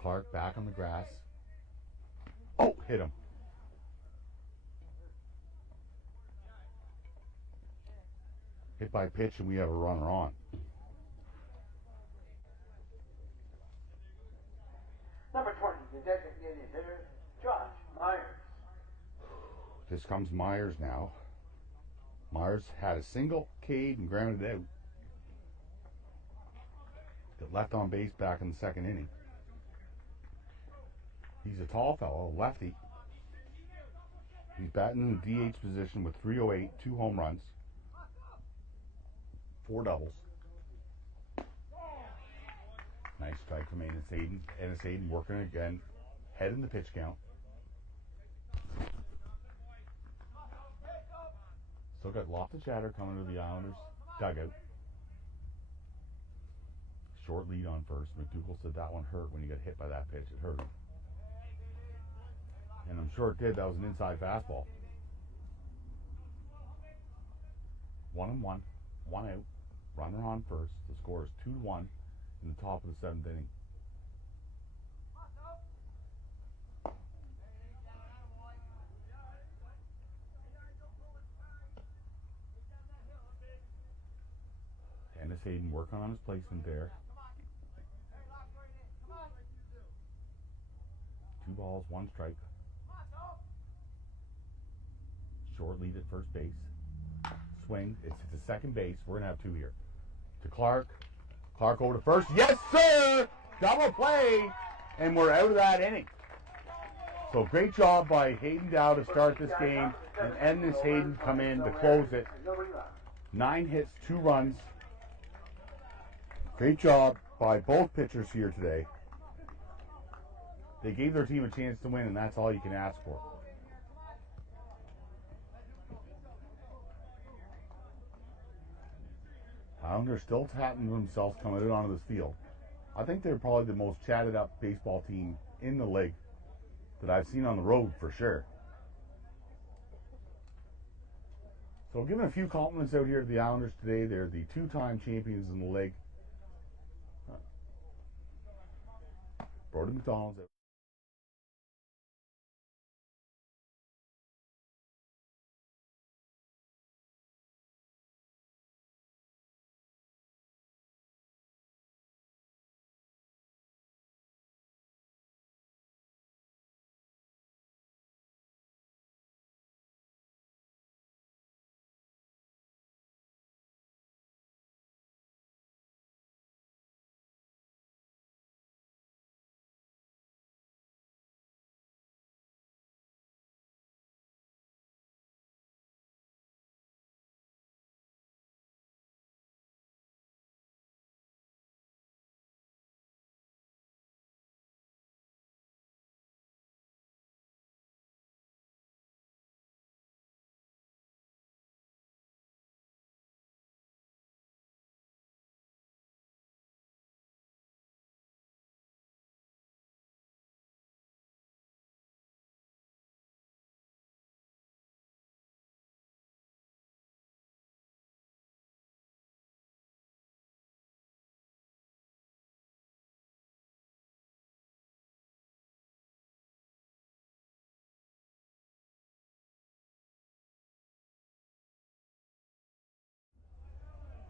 Clark back on the grass. Oh, hit him. Hit by pitch, and we have a runner on. Number 20, the designated hitter, Josh Myers. This comes Myers now. Myers had a single, Cade, and grounded out. Got left on base back in the 2nd inning. He's a tall fellow, lefty. He's batting in the DH position with .308, 2 home runs, 4 doubles. Nice strike from Ennis Hayden. Ennis Hayden working again, head in the pitch count. Still got lots of chatter coming to the Islanders dugout. Short lead on first. McDougall said that one hurt when he got hit by that pitch. It hurt him. And I'm sure it did. That was an inside fastball. 1-1. 1 out. Runner on first. The score is 2-1 in the top of the 7th inning. Ennis Hayden working on his placement there. 2 balls, 1 strike. Short lead at first base. Swing. It's to second base. We're going to have 2 here. To Clark. Clark over to first. Yes, sir! Double play! And we're out of that inning. So great job by Hayden Dow to start this game. And Ennis Hayden come in to close it. 9 hits, 2 runs. Great job by both pitchers here today. They gave their team a chance to win, and that's all you can ask for. Islanders still tapping themselves coming out onto this field. I think they're probably the most chatted up baseball team in the league that I've seen on the road for sure. So giving a few compliments out here to the Islanders today. They're the 2-time champions in the league. Brody McDonald's out.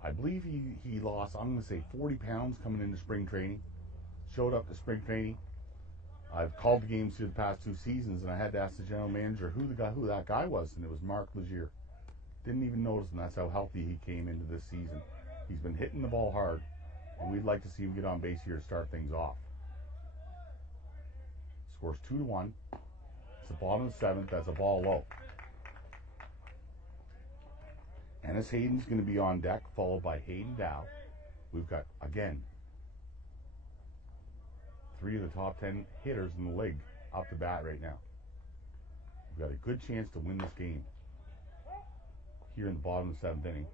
I believe he lost, I'm going to say 40 pounds coming into spring training. Showed up to spring training. I've called the games through the past 2 seasons, and I had to ask the general manager who that guy was, and it was Mark Legier. Didn't even notice, and that's how healthy he came into this season. He's been hitting the ball hard, and we'd like to see him get on base here to start things off. Scores 2-1. It's the bottom of the 7th. That's a ball low. Ennis Hayden's going to be on deck, followed by Hayden Dow. We've got, again, 3 of the top 10 hitters in the league off the bat right now. We've got a good chance to win this game here in the bottom of the 7th inning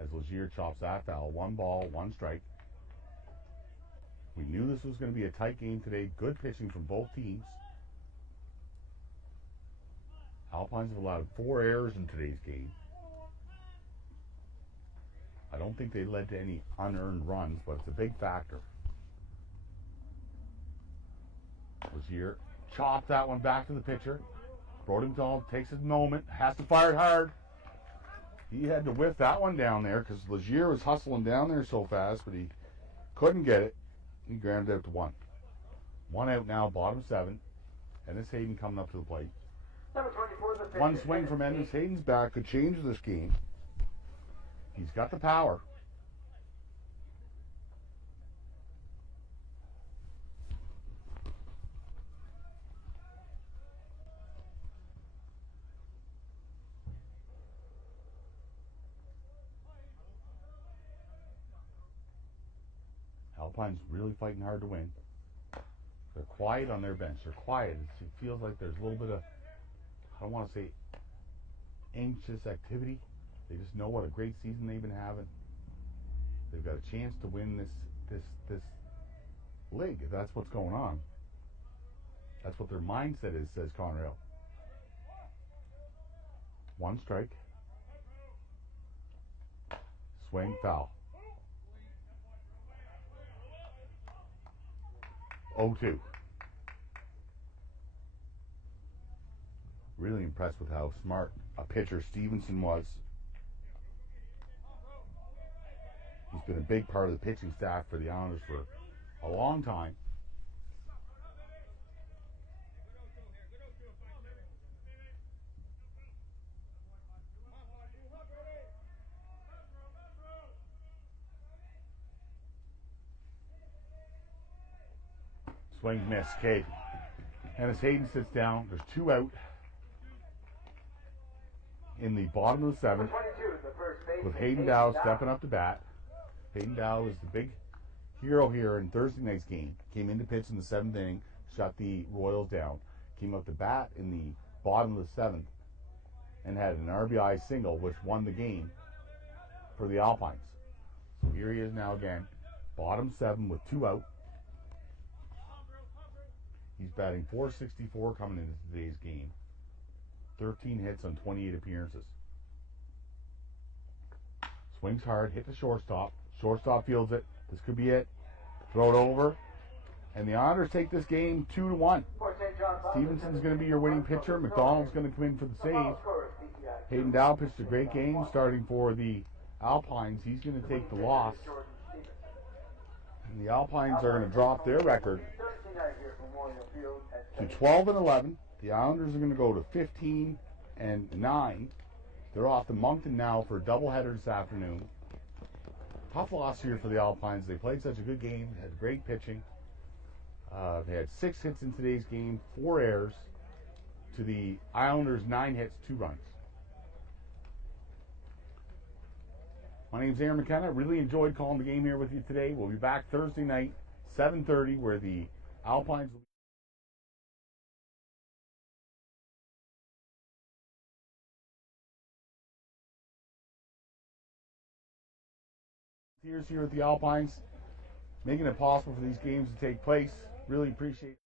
as Legier chops that foul. 1 ball, 1 strike. We knew this was going to be a tight game today. Good pitching from both teams. Alpines have allowed 4 errors in today's game. I don't think they led to any unearned runs, but it's a big factor. Legier chopped that one back to the pitcher. Brodington takes his moment, has to fire it hard. He had to whiff that one down there because Legier was hustling down there so fast, but he couldn't get it. He grounded out to 1. 1 out now, bottom 7. Ennis Hayden coming up to the plate. Number 24, the pitcher. 1 swing from Ennis Hayden's back could change this game. He's got the power. Alpine's really fighting hard to win. They're quiet on their bench. They're quiet. It feels like there's a little bit of, I don't want to say anxious activity. They just know what a great season they've been having. They've got a chance to win this league, if that's what's going on. That's what their mindset is, says Conrail. 1 strike. Swing, foul. 0-2. Really impressed with how smart a pitcher Stevenson was. He's been a big part of the pitching staff for the Islanders for a long time. Swing miss, Cade. And as Hayden sits down, there's 2 out in the bottom of the 7th, 22, the first baseman, with Hayden Dow stepping up to bat. Hayden Dow is the big hero here in Thursday night's game. Came into pitch in the 7th inning, shut the Royals down. Came up to bat in the bottom of the 7th and had an RBI single, which won the game for the Alpines. So here he is now again, bottom 7 with 2 out. He's batting .464 coming into today's game. 13 hits on 28 appearances. Swings hard, hit the shortstop. Shortstop fields it. This could be it. Throw it over. And the Islanders take this game 2-1. For Saint John Alpines, Stevenson's going to be your winning pitcher. McDonald's going to come in for the save. Hayden Dow pitched a great game starting for the Alpines. He's going to take the loss. And the Alpines are going to drop their record to 12-11. The Islanders are going to go to 15-9. They're off to Moncton now for a doubleheader this afternoon. Tough loss here for the Alpines. They played such a good game, had great pitching. They had 6 hits in today's game, 4 errors. To the Islanders, 9 hits, 2 runs. My name's Aaron McKenna. Really enjoyed calling the game here with you today. We'll be back Thursday night, 7:30, where the Alpines will be here at the Alpines, making it possible for these games to take place. Really appreciate it.